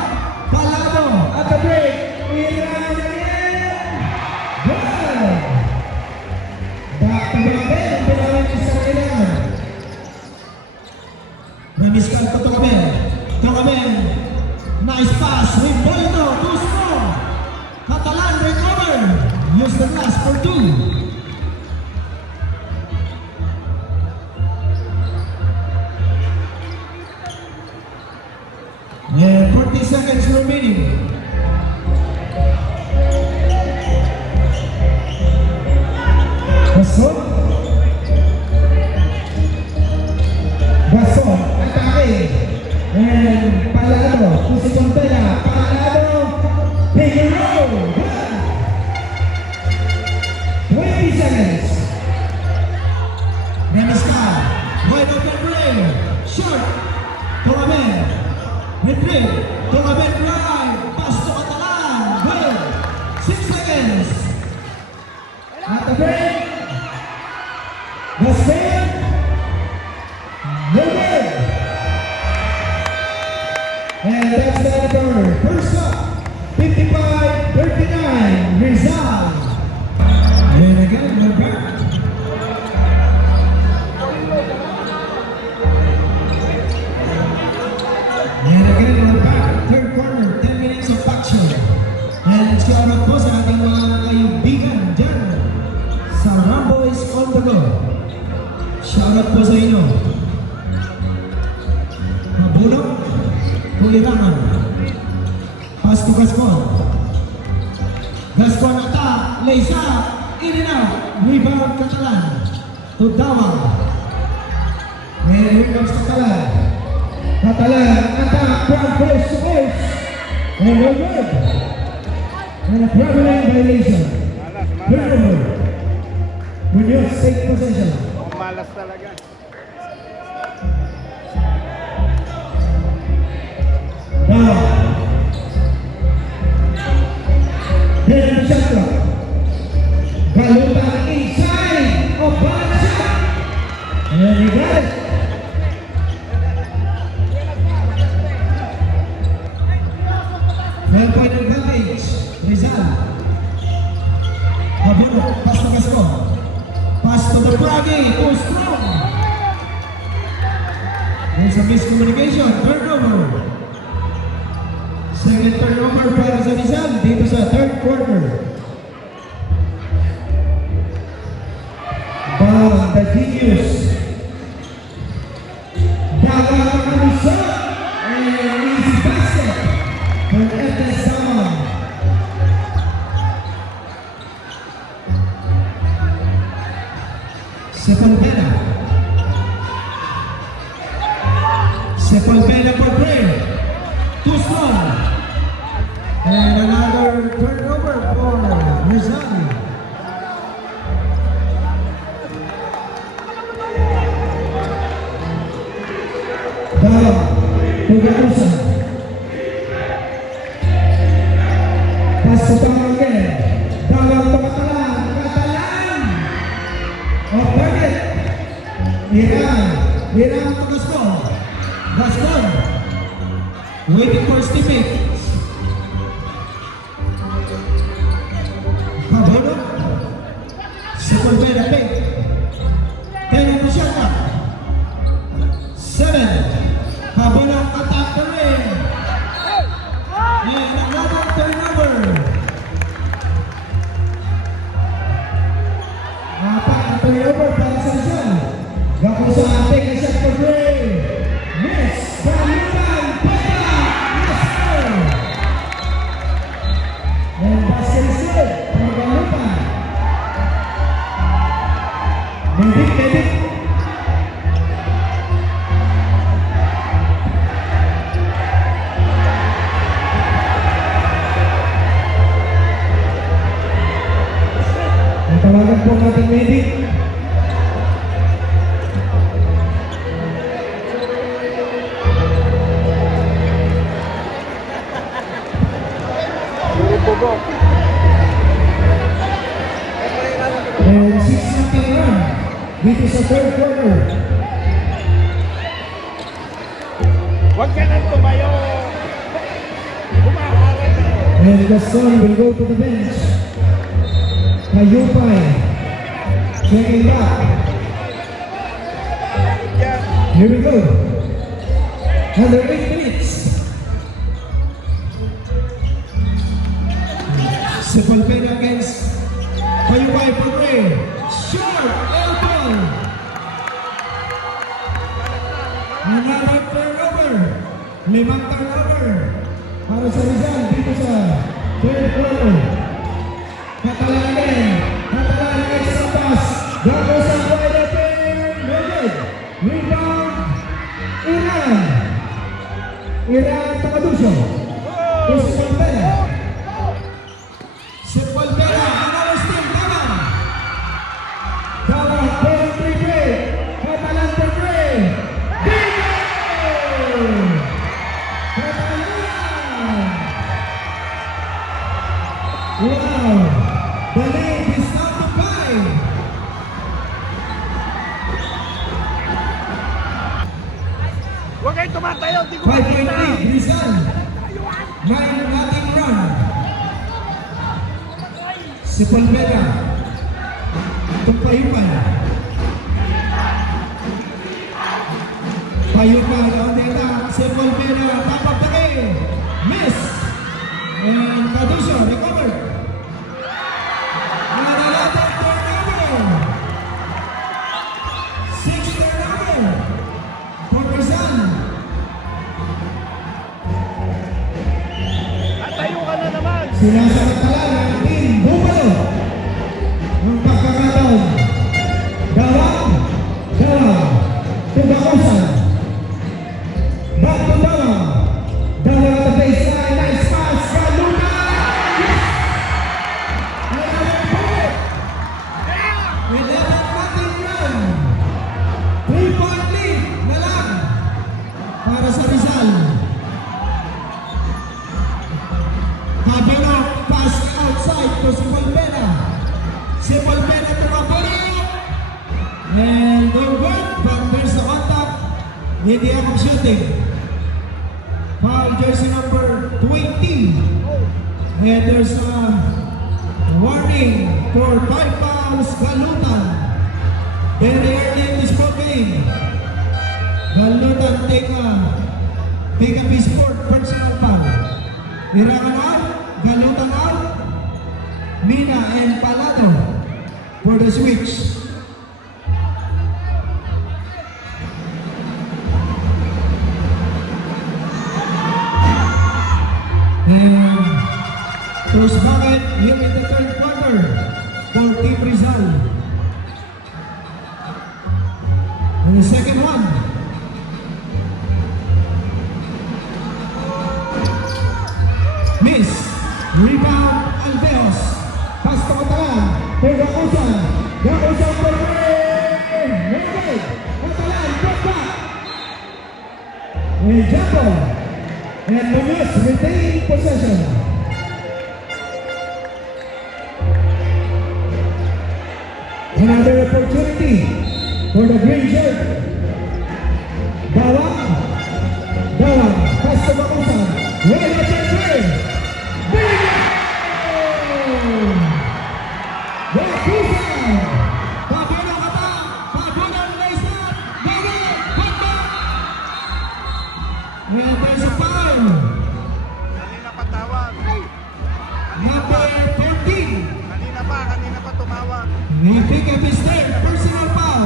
Palado, at the break, Iran again. Good. Back to back din, pinawin isang Iran. Remiskan ko Tokabel. Nice pass, Hipolito, too strong. Catalan recover. Use the glass for 2. And 40 seconds remaining. Bason, attacking. And Palado, position Pena, Palado, Figueroa. 20 seconds. Remisca, wide open play, short, Tokabel, retrieve, Tokabel drive, pass to Catalan, good, 6 seconds. At the break, the stand, no good. And that's the corner. First up, 55-39, Rizal. And again, we're back. And again, we're back. Third quarter, 10 minutes of action. And shout out po sa ating mga kaibigan dyan sa Ramboys on the go. Shout out po sa inyo. Mabulok, kulirangan. Pass to Gascon. Gascon attack, lays up, in and out. Rebound Catalan to Dawang. And here comes Catalan. Catalan attack from post to post. And we're good. And a traveling violation. Turnover. Munoz take possession. Malas talaga. Now. Then the shot clock. Galutan inside of Bancha. And he got it. Point advantage, Rizal. Mabuno, pass to Gascon. Pass to the Bragi, too strong. There's a miscommunication, turnover. Second turnover para sa Rizal dito sa third quarter. Ball, the genius. Daga ang shot. And easy basket. For FS Saman. Sepulveda for Bray. Too strong. And another turnover for Rizal. Dalam Tugakusa. Pasukan again. Dalam Catalan. Off target. Iran to Gascon. Gascon. Waiting for Stipik. Habono. Sepulveda pick. 10 on the shot clock. 7. Habono attack the ring. And another turnover. Apat ang turnover para sa Rizal. Gakusa take a shot for Bray. Miss. Galutan. Pera. Master. And basket is good for Galutan. Medic. Tawagan po natin medic. And 6-0 run dito sa third quarter. Huwag ka nang tumayo. Umaharap na. And Gaston will go to the bench. Kayupay. Checking back. Yan. Here we go. Under 8 minutes. Sepulveda against Kayupay Padre. Short elbow. Another turnover. 5 turnover. Para sa Rizal dito sa third quarter. Catalan again. Catalan extra pass. Gago sa wide open. Mended. Rebound. Iran. Iran Tacaduso. To Sepulveda. Sepulveda. Another steal. Dawan. Dawan. Dawan 3-3. Catalan for 3. Bingo! Catalan! Wow! The lead is now to 5. Huwag kayong tumatayo. Di ko 5-point makita. lead, Rizal. 9-0 run. Sepulveda. Payupay. Payupay on the attack. Sepulveda, top of the game. Miss. And Caduso recovered. And another turnover. 6 turnover. For Rizal. Tatayo ka na naman. Sinasamantala ng team Bumalo. Ang pagkakataon. Dawang. Dawang. Tugakusan. Back to Dawang. Dawang at the baseline. Nice pass. Kaluna. Yes! Another point. 11-0 run. 3-point lead na lang para sa Rizal. Habano, pass outside to Sepulveda. Sepulveda to Habano. And good work, but there's a contact. Hindi ako shooting. Foul jersey number 20. And there's a warning for 5 fouls, Galutan. Very early in this ball game. Galutan take a piece for personal foul. Irakan out, Galutan out, Mina and Palado for the switch. And first bucket here in the third quarter for Team Rizal. And the second one. Miss. Rebound Alveos. Pass to Catalan. For Gacusan. Gacusan for three. Mended. Catalan. Put back. And Jaco. And Munoz retaining possession. Another opportunity for the green shirt. Dawang. Dawang. Pass to Gacusan. Well, that's a three. Bingo! Gacusan. Pabuna kata. Pabuna lays up. Dawang. Put back. And there's a foul. Kanina pa tawag. Number 14. Kanina pa tumawag. He pick up his third personal foul.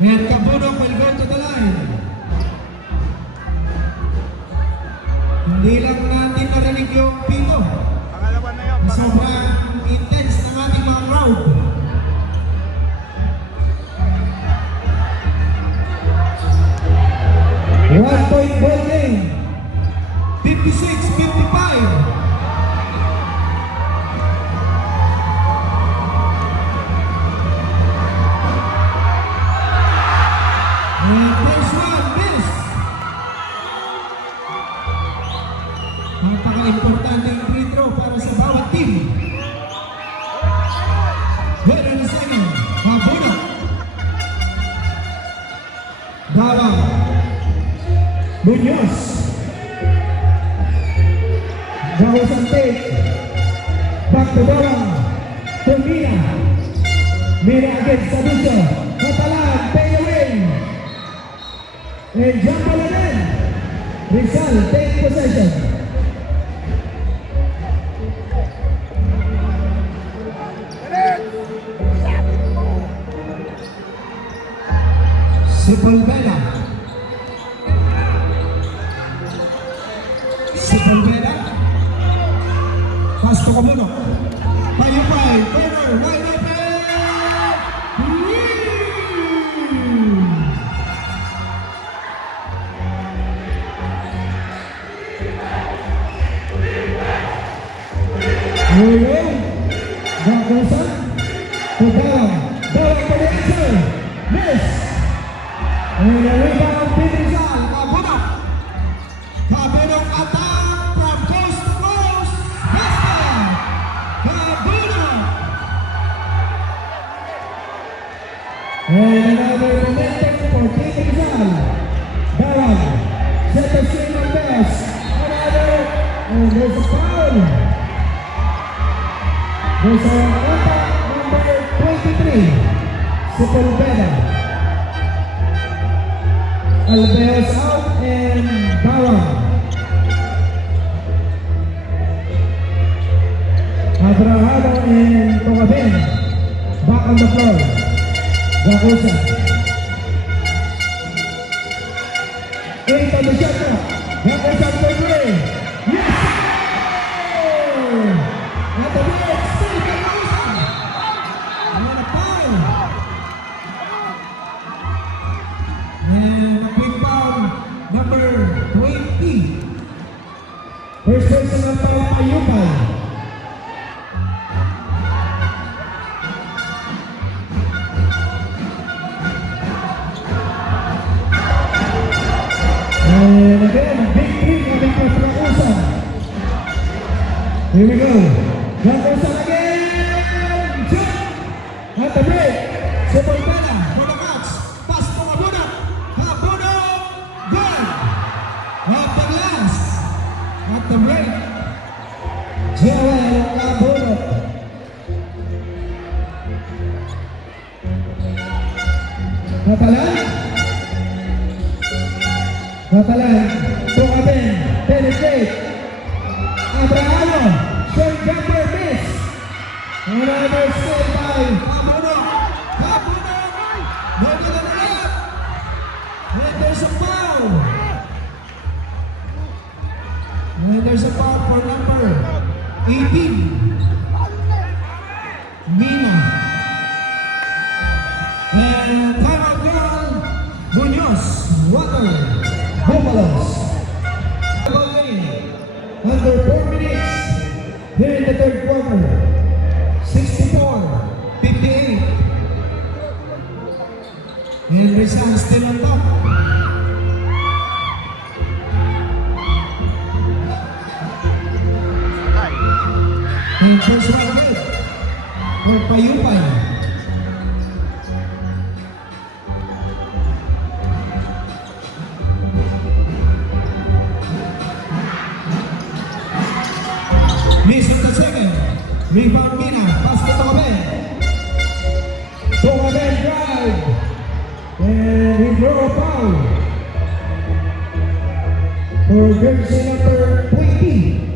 And Cabudok will go to the line. Hindi lang natin narinig yung pito. Pangalawa na yun. Sobrang intense ng ating mga crowd. One-point ball game. 56-55. And first one, miss. Napaka-importante yung free throw and take. Back to Bawang. To Mina. Mina against Sabucho. Catalan, pay away. And jump ball again. Rizal, take possession. Sepulveda. Sepulveda. Pass to Kamuno. Payupay. Corner. Wide open. William. Bakusan. To Bawang. Bawang for the answer. Miss. And a rebound, Pinizal, Kabunok. Kabunok attack from coast to coast. Basket. Kabunok. And another momentum for Pinizal. Bawang. Set the screen on best. Another. And there's a foul. There's a contact number 23. Sepulveda. Alveos out and Bawang. Abrahamo and Togaben back on the floor. Bakusa. 8 on the shot clock. Bakusa for 3. Yes! At the break, still Bakusa. And a foul. And a quick foul, number 20. First person na foul, Ayupay. And again, big three coming from Bakusa. Here we go. Bakusa again. Jump. At the break, Sepulveda for the Cats. Pass to Kabunok. Kabunok. Good. At the glass. At the break. Joel Kabunok. Catalan. Catalan. Togaben. Penetrate. Abrahamo. Short jumper miss. Another save by Kabunok. Kabunok. Look at the left. And there's a foul. And there's a foul for number 18. Mina. And timeout goal. Munoz. Water. Buffaloes. Under 4 minutes. Here in the third quarter. 64-58. And Rizal still on top. And first round of it for Payupay. Miss on the second. Rebound Mina. Pass to Togaben. Togaben drive. And he draw a foul. For jersey number 20.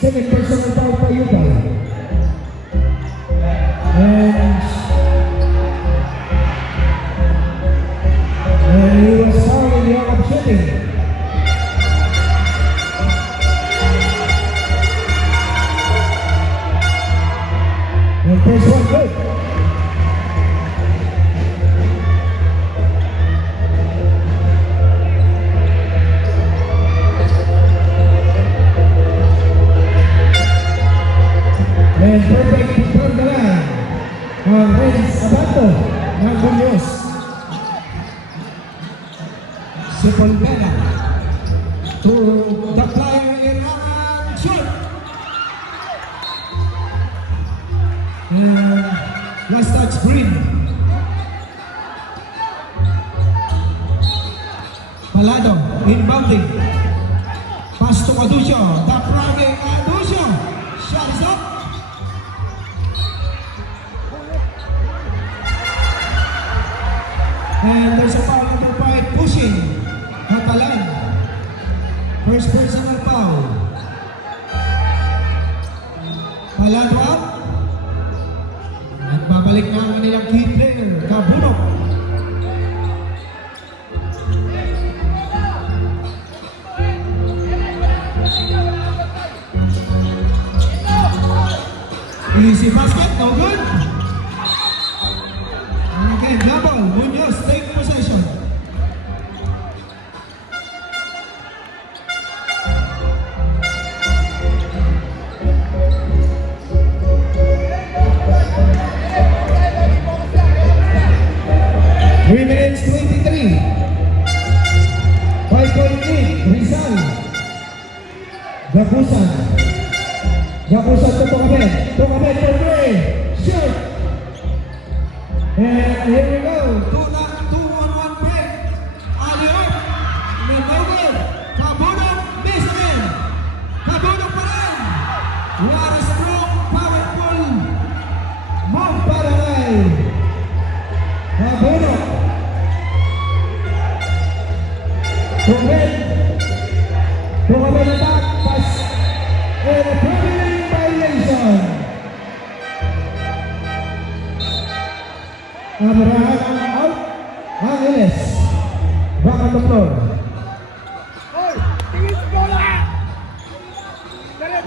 Second personal foul for Payupay. And he was fouled in the act of shooting. And first one good. And perfect from the line. Renz Abato ng Munoz. Sepulveda to the player in shoot. And last touch Green. Palado inbounding. Pass to Caducho. The priming And there's a foul number 5 pushing. Catalan. First personal foul. Palado out. At babalik na ang kanilang key player, Cabunok. Easy basket, no good. And again, double. Munoz take possession. Three minutes 23. 5-point lead, Rizal. Gapusan. Gapusan to Tokabet. Tokabet for three. Shoot. And here we go. 2-on-1 break. Alley-oop. And no good. Cabunok miss again. Cabunok pa rin. What a strong, powerful move para kay Cabunok. Tokabet. Tokabet na back. Pass. And a permanent violation. Abraham out. Angeles. Back on the floor. Hoy! Tingin sa bola! Dali!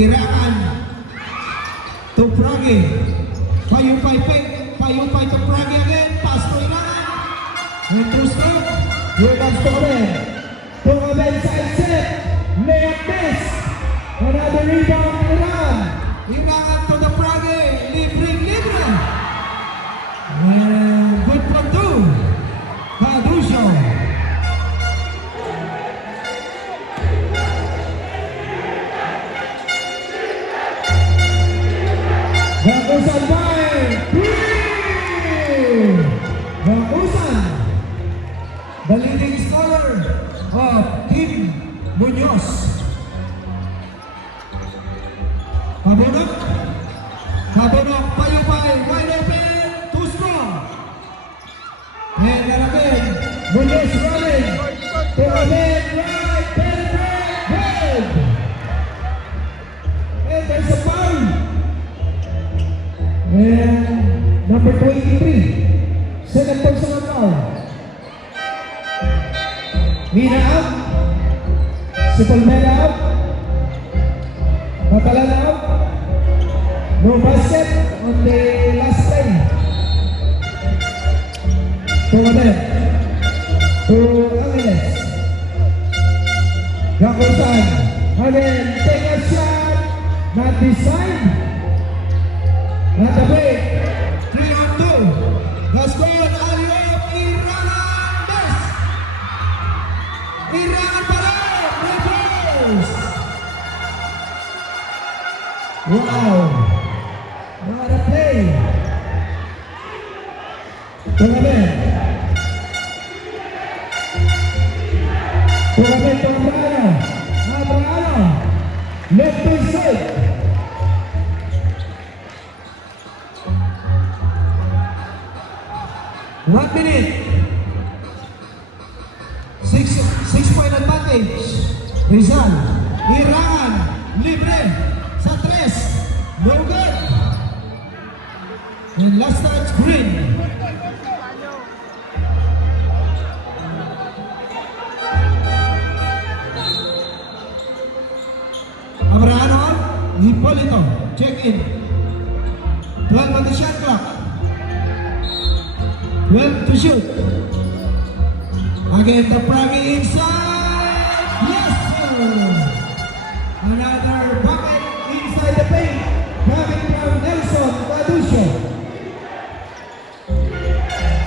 Irakan. To Pragi. Payupay to Pragi again. Pass to Irakan. And to stroke. Here comes Tokabet. Tokabet side set. Layup miss. Another rebound to Irakan. Irakan to the Pragi. Libre. And good from two. Caducio. Gapusan by 3! Gapusan, the leading scorer of Team Munoz. Cabunok, Payupay, wide open, too strong. And then again, Munoz running, to again, right, penetrate, good. And there's a foul. And number 23, second personal foul. Mina out. Sepulveda out. Catalan out. No basket on the last play. Tokabet. To Angeles. Gakusan. Again, take a shot. Not designed. Not the break. 3-on-2. Let's go. Alley-oop. Irakan. Miss. Irakan pa rin. Reverse. Wow. What a play. Tokabet. Tokabet to Abraham. Left to side. One minute. Six-point advantage. Rizal. Irakan. Libre. Sa tres. No good. And last touch, Green. Abraham. Hipolito. Check in. 12 on the shot clock. 12 to shoot. Again, the Pragi inside. Yes, sir. Another bucket inside the paint. Coming from Nelson Caducio.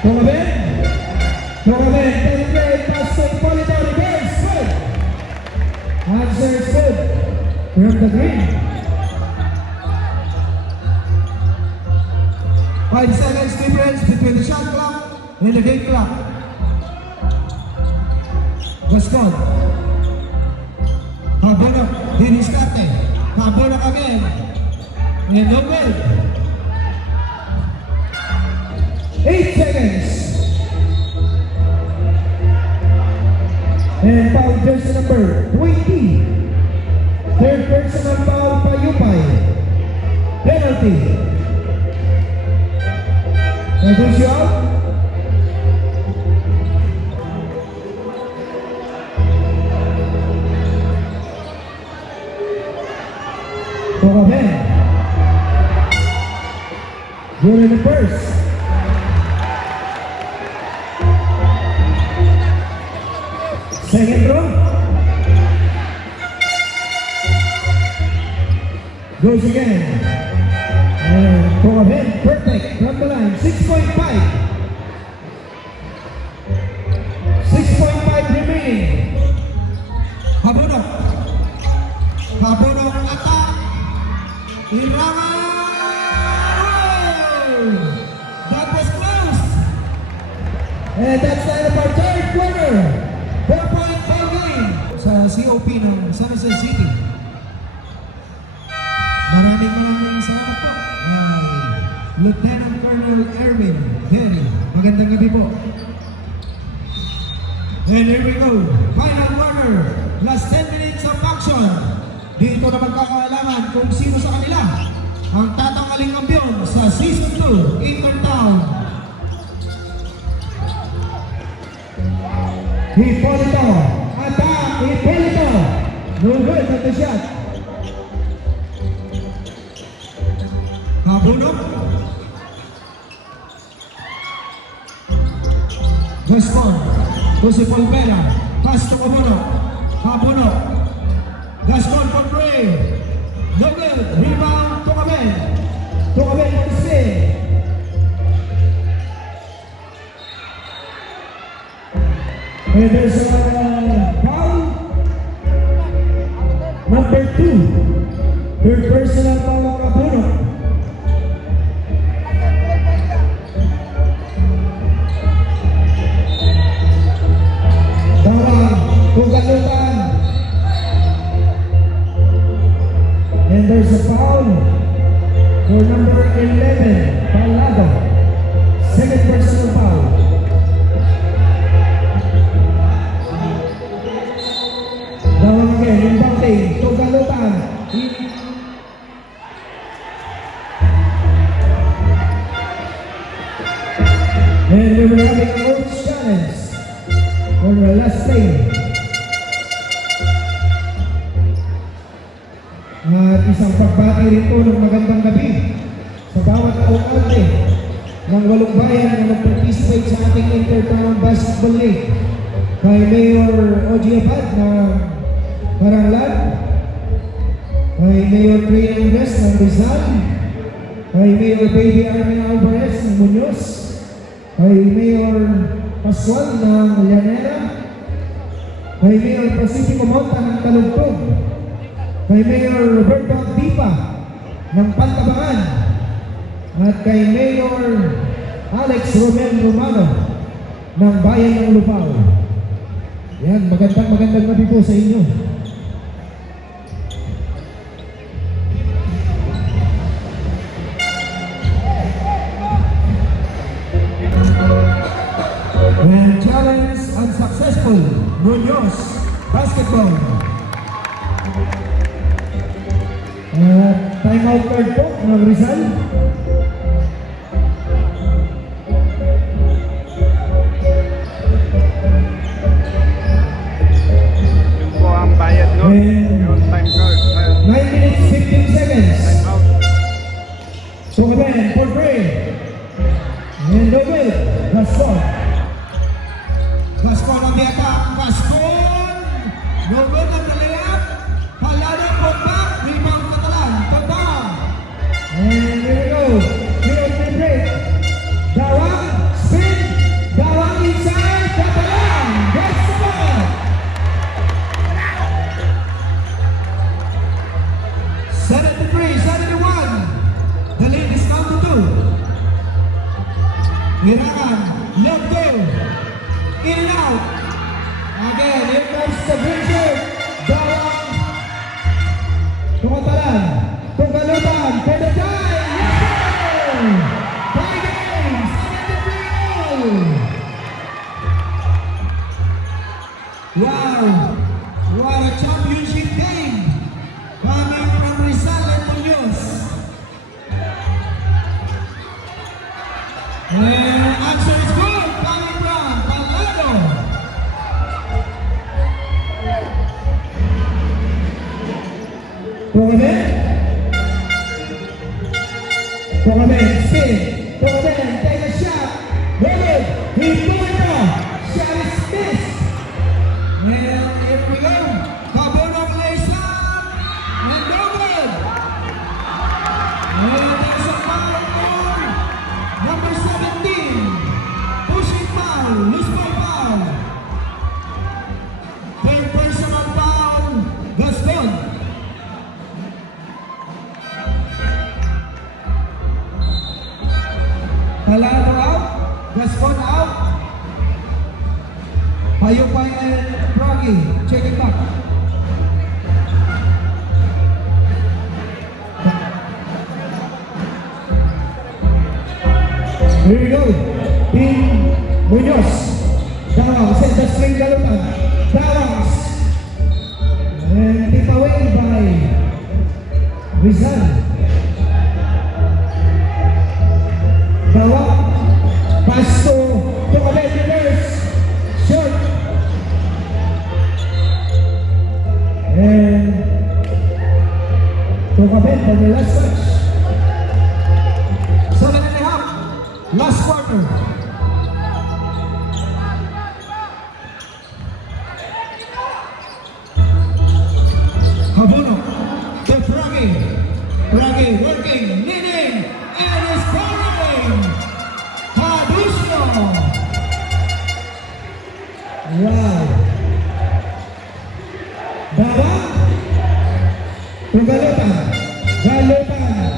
Tokabet. Penetrate pass to Hipolito. Reverse. Good. Answer is good. From the green. 5 seconds difference between the shot clock and the game clock. Gascon. Cabunok. Diniscarte. Cabunok again. And no good. 8 seconds. And foul jersey number 20. Third personal foul Payupay. Penalty. Push you out. Tokaben. You're in the first. Second row. Goes again. And Tokaben, perfect from the line. 6.5. 6.5 remaining. Habunok. Habunok attack. Irangan! That was close. And that's the end of our third quarter. 4-point foul game sa COP ng San Jose City. Maraming salamat po kay Lieutenant Colonel Erwin Terry. Magandang gabi po. And here we go. Final quarter. Last 10 minutes of action. Dito na magkakaalaman kung sino sa kanila ang tatanggaling kampiyon sa Season 2 Intertown. Hipolito. Attack. Hipolito. No good at the shot. Habunok. Gaston. Jose Polvera. Pass to Habunok. Habunok. Gaston for three. No good. Rebound Tokaben. Tokaben for the spin. And there's a foul. Number 2. Third personal foul of Kapuno. Tawag, Tugalutan. And there's a foul for number 11, Palado. Second personal foul. Tawag again, Imbate, Tugalutan. And we were having a coach challenge for the last play. At isang pagbati rin po ng magandang gabi sa bawat alkalde ng walong bayan na nag-participate sa ating Intertown Basketball League. Kay Mayor Ogie Abad ng Paranglan, kay Mayor Trey Andres ng Rizal, kay Mayor Baby Armin Alvarez ng Muñoz, kay Mayor Pascual ng Llanera, kay Mayor Pacifico Monta ng Talugtog, kay Mayor Roberto Agdipa ng Pantabangan, at kay Mayor Alex Romel Romano ng Bayan ng Lupao. Yan, magandang gabi po sa inyo. And challenge unsuccessful. Muñoz Basketball. Time out card po ng Rizal. Yun po ang bayad nun. Yung time card. 9 minutes, 15 seconds. Time out. Tokaben for three. And no good. Gaston. Gaston ang di attack. Gaston! No good at the layup. Palado put back. Rebound Catalan. Pagbaw. And here we go. Penalty break. Dawang, spin. Dawang inside. Catalan. Gaston. 73-71. The lead is now to 2. Hirangan. Let go. In and out. Again, here comes the green shirt. Dawang. Tumatalan. Tugalutan. For the tie. Yes, sir! Tie game. 73. Tokaben. Tokaben, spin. Tokaben, take a shot. Good. He pulled it off. Shot is missed. And here we go. Kabunok lays up. And no good. And there's a foul on number 17. Pushing foul. Loose ball foul. Third personal foul. Gaston. Palano out. Gaston out. Payupay and Froggy. Check it back. Here we go. Team Muñoz. Dawang sends the string galutan. Dawang. And tip away by Rizal. Dawang. Pass to Tokaben reverse. Short. And Tokaben for the last touch. 7.5. Last quarter. Habuno to Froggy. Froggy working, leading, and is scoring. Habusno. Wow. Dawang. Galutan. Galutan.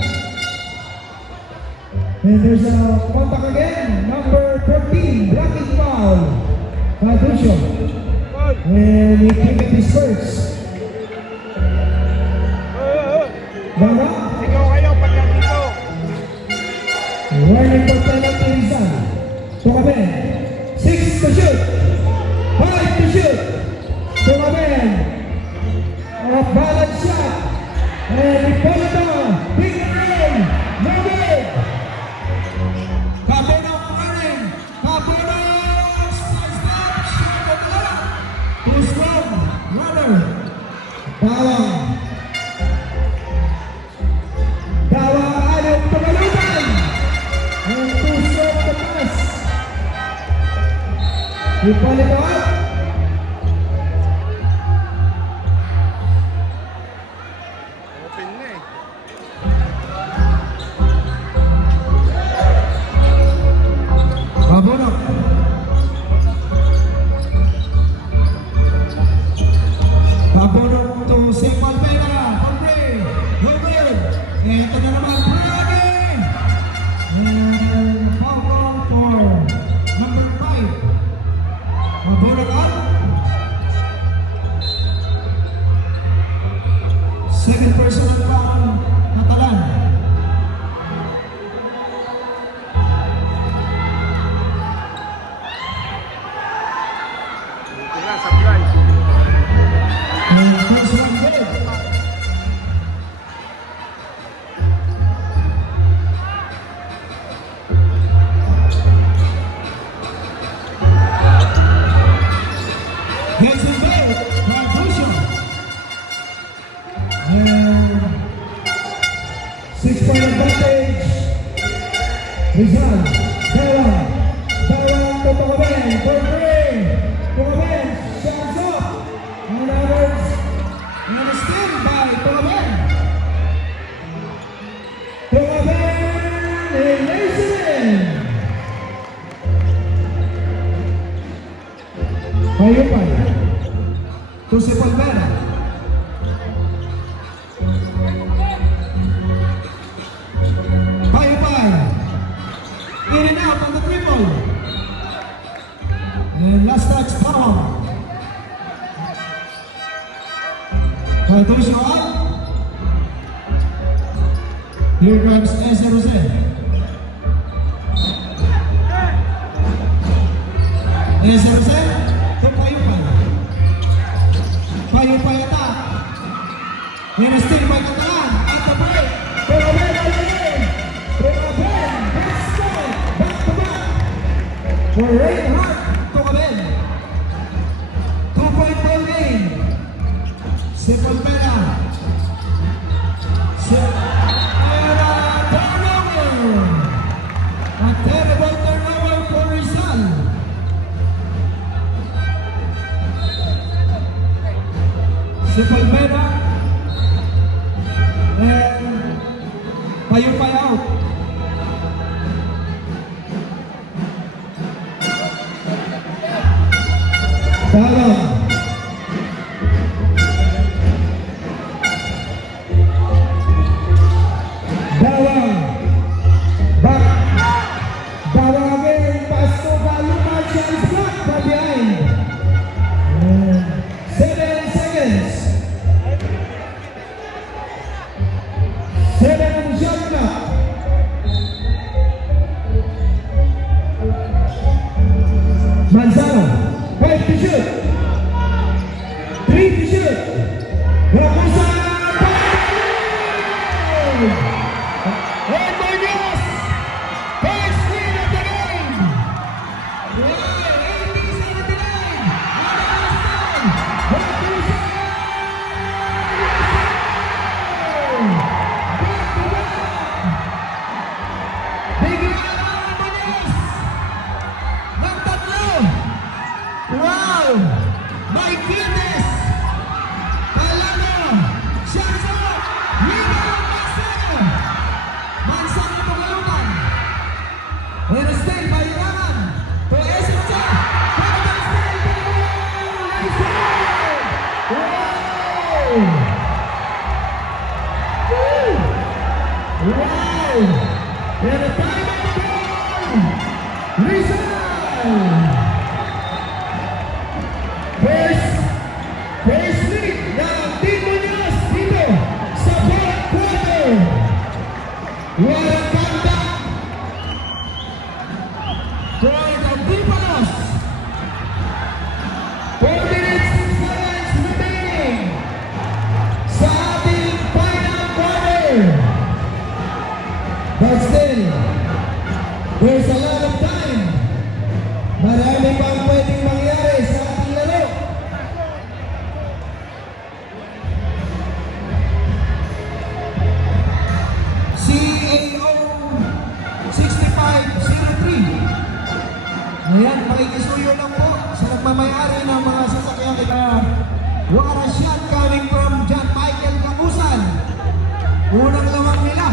And there's a contact again. Number 14. Blocking foul. Paducio. And he came at his first. Dawang. Ikaw kayo pag nandito. Warning for penalty Rizal. Tokaben. 6 to shoot. 5 to shoot. Tokaben. Off balance shot. And Hipólito. Big rain. No good. Kabunok running. Kabunok. Side step. Shot of the left. Too strong. Runner. Dawang. Dawang alip tumalutan. And two shot the pass. Hipólito up. Open na eh. Kabunok. Kabunok to St. Palmera. Hombre. Hombre. Ito na naman. Froggy. And foul call for number 5. Kabunok up. Second personal foul. Catalan. Tira, supply. And first one good. Gets it back. Conclusion. And 6-point advantage. Rizal. Dawang. Dawang to Tokaben. For three. Tokaben. Shots up. And others. And a steal by Tokaben. Tokaben. And lays it in. Payupay. To si Palmera. Payupay. In and out on the triple. And last touch power. Cardoso up. Here comes Eze Jose. Eze Jose to Payupay. Payupay attack. Here is still by Catalan at the break. Tokaben again. Tokaben. Best start. Back to back. For Reinhardt. Tokaben. 2-point ball game. Si Palmera. Sepulveda. And Payupay out. Bawang. Bawang. Bawang again. Pasto Baluma. Chance block from behind. 7 seconds. 7 shot clock. Manzano. 5 to shoot. 3 to shoot. Raposa. And Munoz. First win of the game. 80-79. Wow! My goodness! Palano! Shanzo! Liga ng Mansano! Mansano Tumalungan! And a steal by Yaman to SMC! Wow! Wow! And a time of the ball! Rizal! First lead ng Team Munoz dito sa fourth quarter. Walang comeback for the Dipalos. 4 minutes and seconds remaining sa ating final quarter. But still, there's a lot of time. Marami pang pwedeng mangyari sa ating laro. CAO 6503. Ayan, makikisuyo lang po sa nagmamayari ng mga sasakyan kita. What a shot coming from John Michael Kamusan. Unang lamang nila.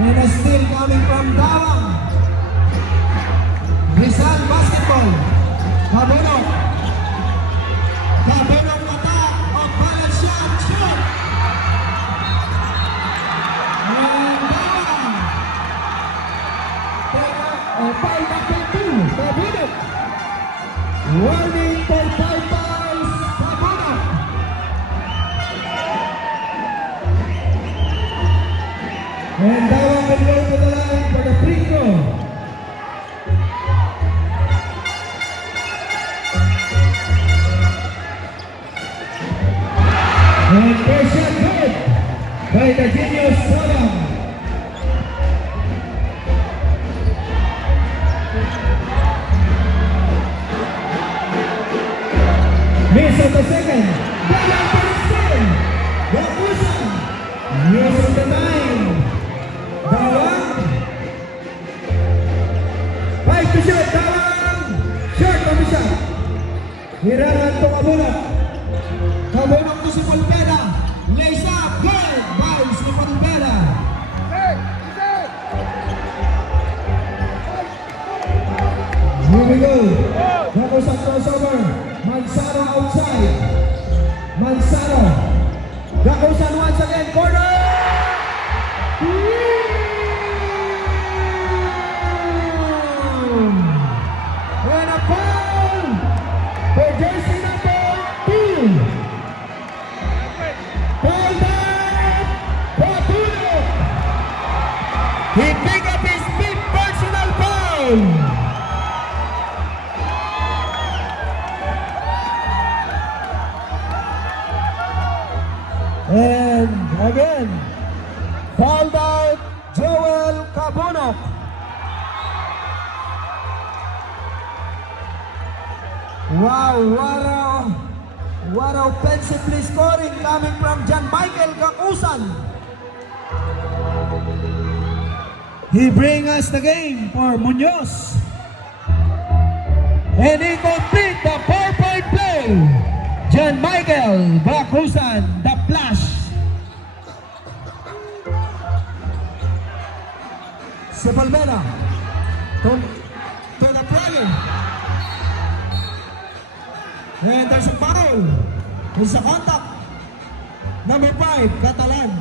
And a steal coming from Dawang. Rizal basketball. Cabonok. Cabonok attack of balance shot. Shoot. And Dawang. Foul back by 2. Cabonok. Warning for 5 fouls. Cabonok. And Dawang will go to the line for the free throw. And first shot good by the genius Solang. Miss on the second. Dawang to the steal. Yakusan. Using the time. Dawang. 5 to shoot. Dawang. Short on the shot. Hiraran to Cabonok. Cabonok to si Sepulveda. Lays up. Good. Bounce to Sepulveda. Here we go. Yakusan crossover. Manzano outside. Manzano. Yakusan once again. Corner. And a foul for jersey number 2. Foul back. Cabonok. He picked up his 5th personal foul. And again, fouled out Joel Cabonok. Wow, what offensively scoring coming from John Michael Kakusan. He bring us the game for Munoz. And he complete the 4-point play. John Michael Bakusan, The Flash. Sepulveda to the play. And there's a foul. There's a contact. Number 5, Catalan.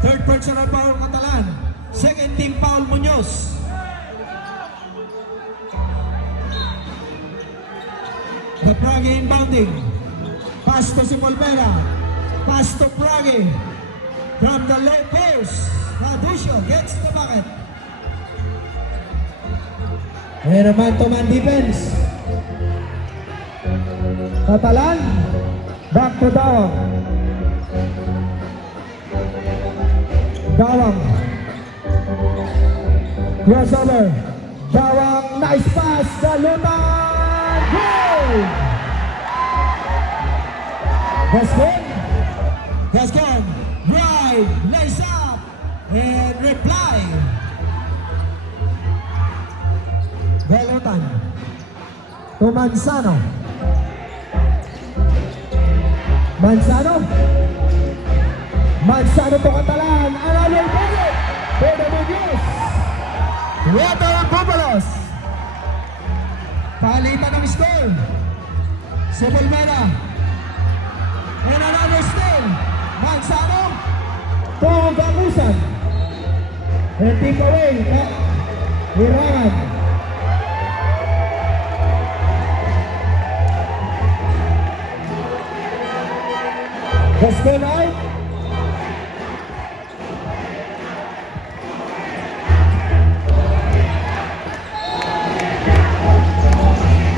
Third personal foul, Catalan. Second team foul, Munoz. The Prague inbounding. Pass to Sepulveda. Pass to Prague. From the low post. Raducio gets the bucket. And a man-to-man defense. Catalan. Back to Dawang. Dawang. Crossover. Dawang. Nice pass. Galutan. Goal! Gascon. Gascon. Right. Lays up. And reply. Galutan. To Manzano. Manzano. Manzano to Catalan. Another bullet. For the Munoz. Water ang Bubalos. Palitan ng score. Sepulveda. And another steal. Manzano. To Bakusan. And take away. Irangan. Gascon out.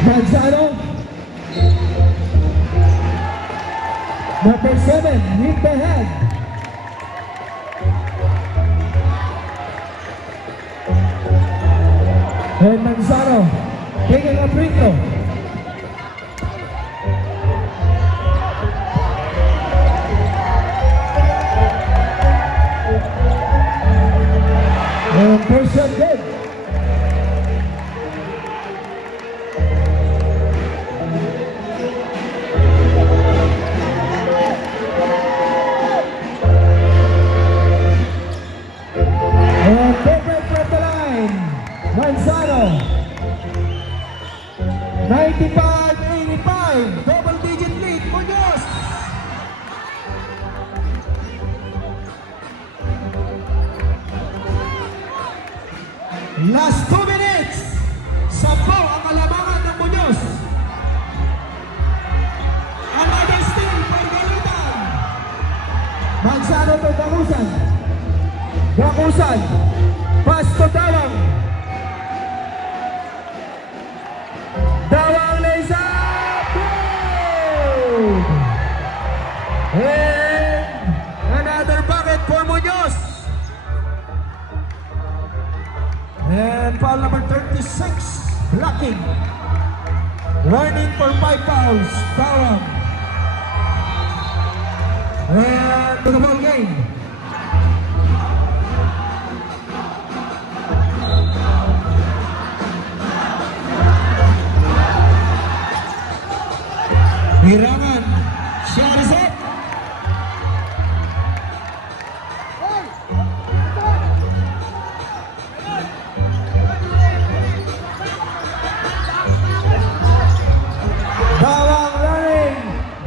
Manzano. Number 7, hit the head. And Manzano taking a free throw. And first shot good. And perfect from the line. Manzano. 95-85. Double digit lead. Munoz. Last 2 minutes. 10 ang kalamangan ng Munoz. Another steal by Galutan. Manzano to Bakusan. Bakusan. Pass to Dawang. Dawang lays up. Goal! And another bucket for Munoz. And foul number 36, blocking. Warning for 5 fouls. Dawang. And to the ball game. Irangan. Shot is up. Dawang running.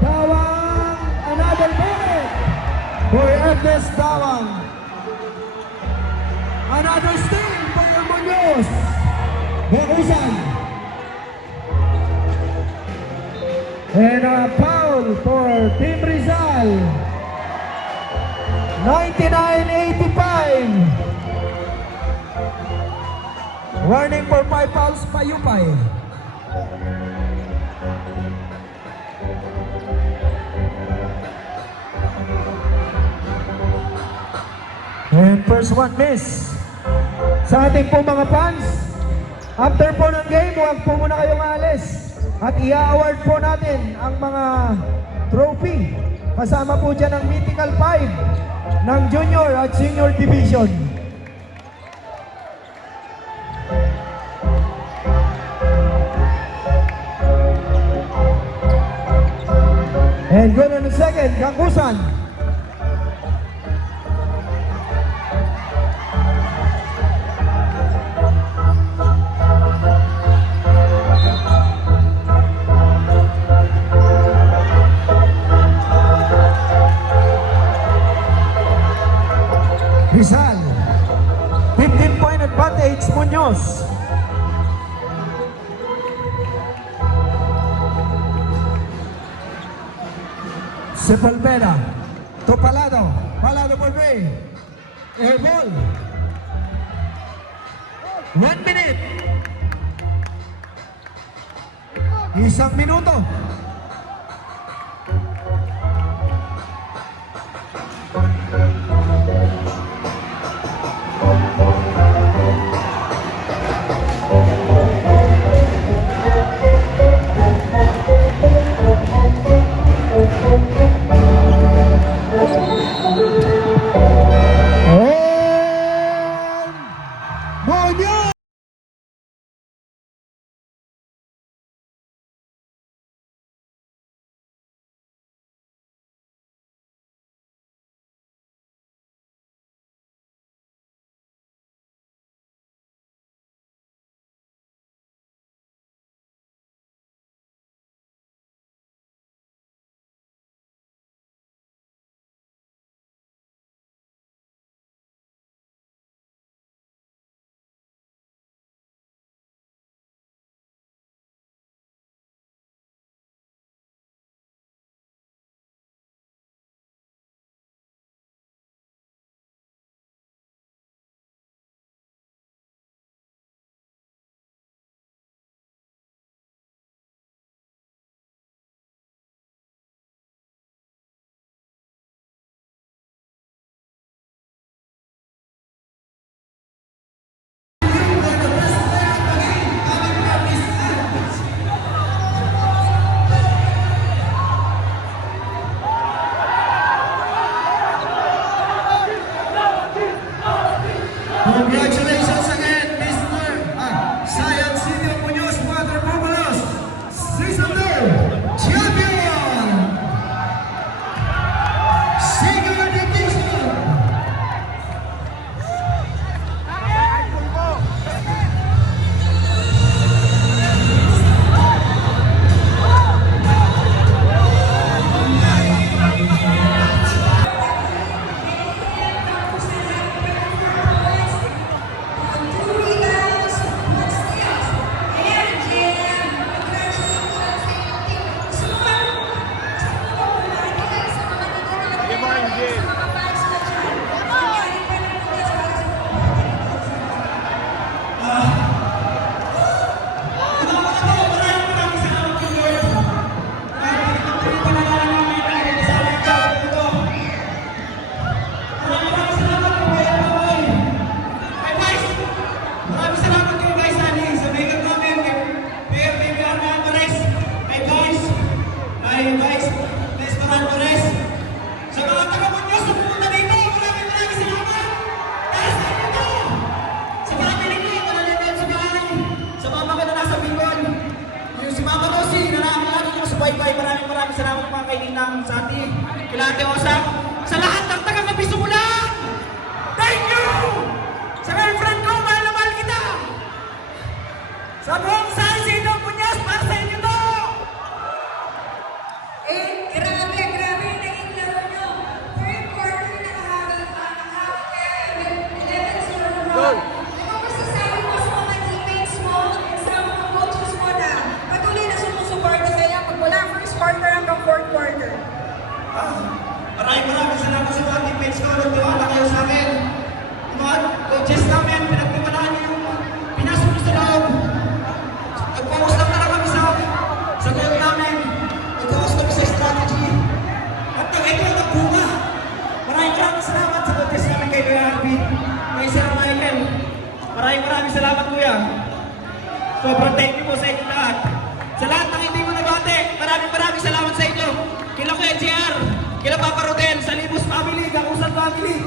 Dawang. Another bucket for Ernest Dawang. Another steal for Munoz. Bakusan. And a foul for Team Rizal. 99-85. Warning for 5 fouls, Payupay. And first one miss. Sa ating po mga fans, after po ng game, huwag po muna kayong alis. At i-award po natin ang mga trophy. Kasama po dyan ang Mythical 5 ng Junior at Senior Division. Bigon on the second, Kangkusan. Rizal, 15-point advantage, Muñoz. Sepulveda, to Palado, Palado for three. Air ball. 1 minute. Isang minuto. Muñoz! Congratulations again, Mr. Sayan Silvio Muñoz, Water Buffaloes, Season 2 Champion! Second Division! Divine Jail. Maraming salamat kayo guys sa makeup namin kay Mayor Baby Arma Alvarez, kay guys, Nestor Alvarez, sa mga taga-Muñoz na pumunta dito, maraming salamat! Dahil sa inyo to! Sa family ko, malalimutan sa bahay, sa mama ko na nasa Bicol, yung si Mama Rosie, na lagi ko sa bye-bye, maraming salamat mga kaininang sa atin, kila Ate Osap, sa lahat ng taga-Mabisumulan! Thank you! Sa girlfriend ko, mahal na mahal kita! Sa buong Salsido Muñoz, para sa inyo to! Grabe yung naging laro nyo. Third quarter nakahabol kayo with 11-0. Ano masasabi mo sa mga teammates mo at sa mga coaches mo na patuloy na sumusuporta sa'yo magmula first quarter hanggang fourth quarter? Maraming salamat sa mga teammates ko. Nagtiwala kayo sa akin. Yung mga coaches namin, pinagpimalaan niyo yung pinasok niyo sa loob. Nag-focus lang na kami sa goal namin. Nag-focus kami sa strategy. At ito ang nagbunga. Maraming salamat sa coaches namin kay Kuya Arvin, kay Sir Michael. Maraming salamat Kuya. Sobrang thank you po sa inyo lahat. Sa lahat ng hindi mo nabate, maraming salamat sa inyo. Kila Kuya JR, kila Papa Rodel, sa Libus family, Gakusan family,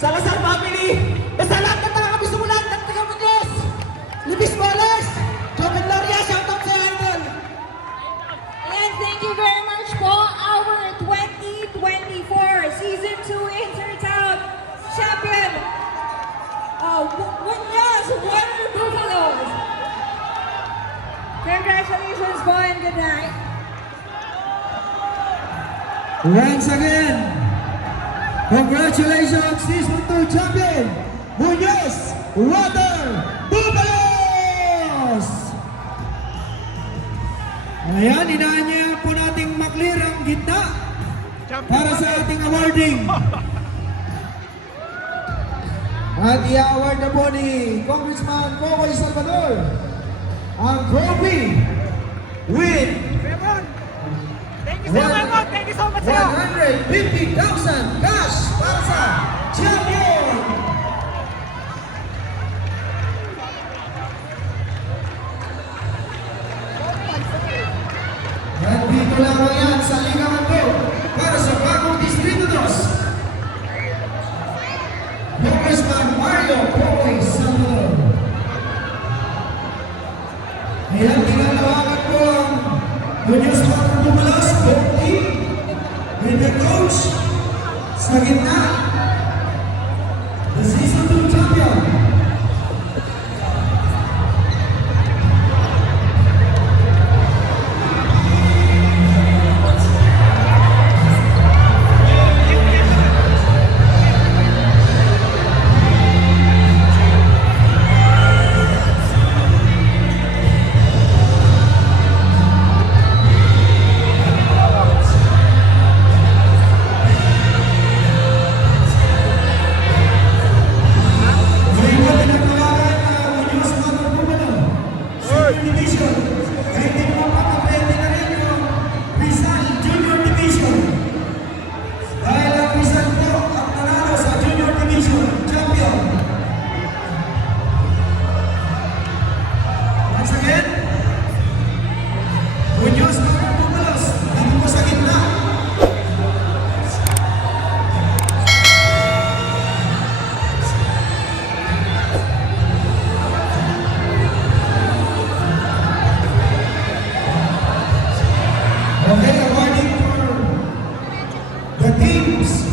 sa Lasal family, sa lahat ng taga-Kabisumulan, ng taga-Muñoz, Libis Ballers, Joven Gloria, shout out sa Idol. And thank you very much po, our 20 Muñoz Water Buffaloes. Congratulations po and good night. Once again, congratulations, Season 2 Champion, Muñoz Water Buffaloes! Ayan, inaanyayahan po nating maklear ang gitna para sa ating awarding. At i-award na po ni Congressman Cocoy Salvador ang trophy with Thank you so much. Thank you so much. 150,000 cash para sa champion! At dito lang yan sa ligawan ko para sa bagong Distrito 2. Congressman Mario Cocoy Salvador. Ayan, tinatawagan ko ang Muñoz Water Buffaloes team with the coach sa gitna, the Season 2 Champion. Okay, awarding for the teams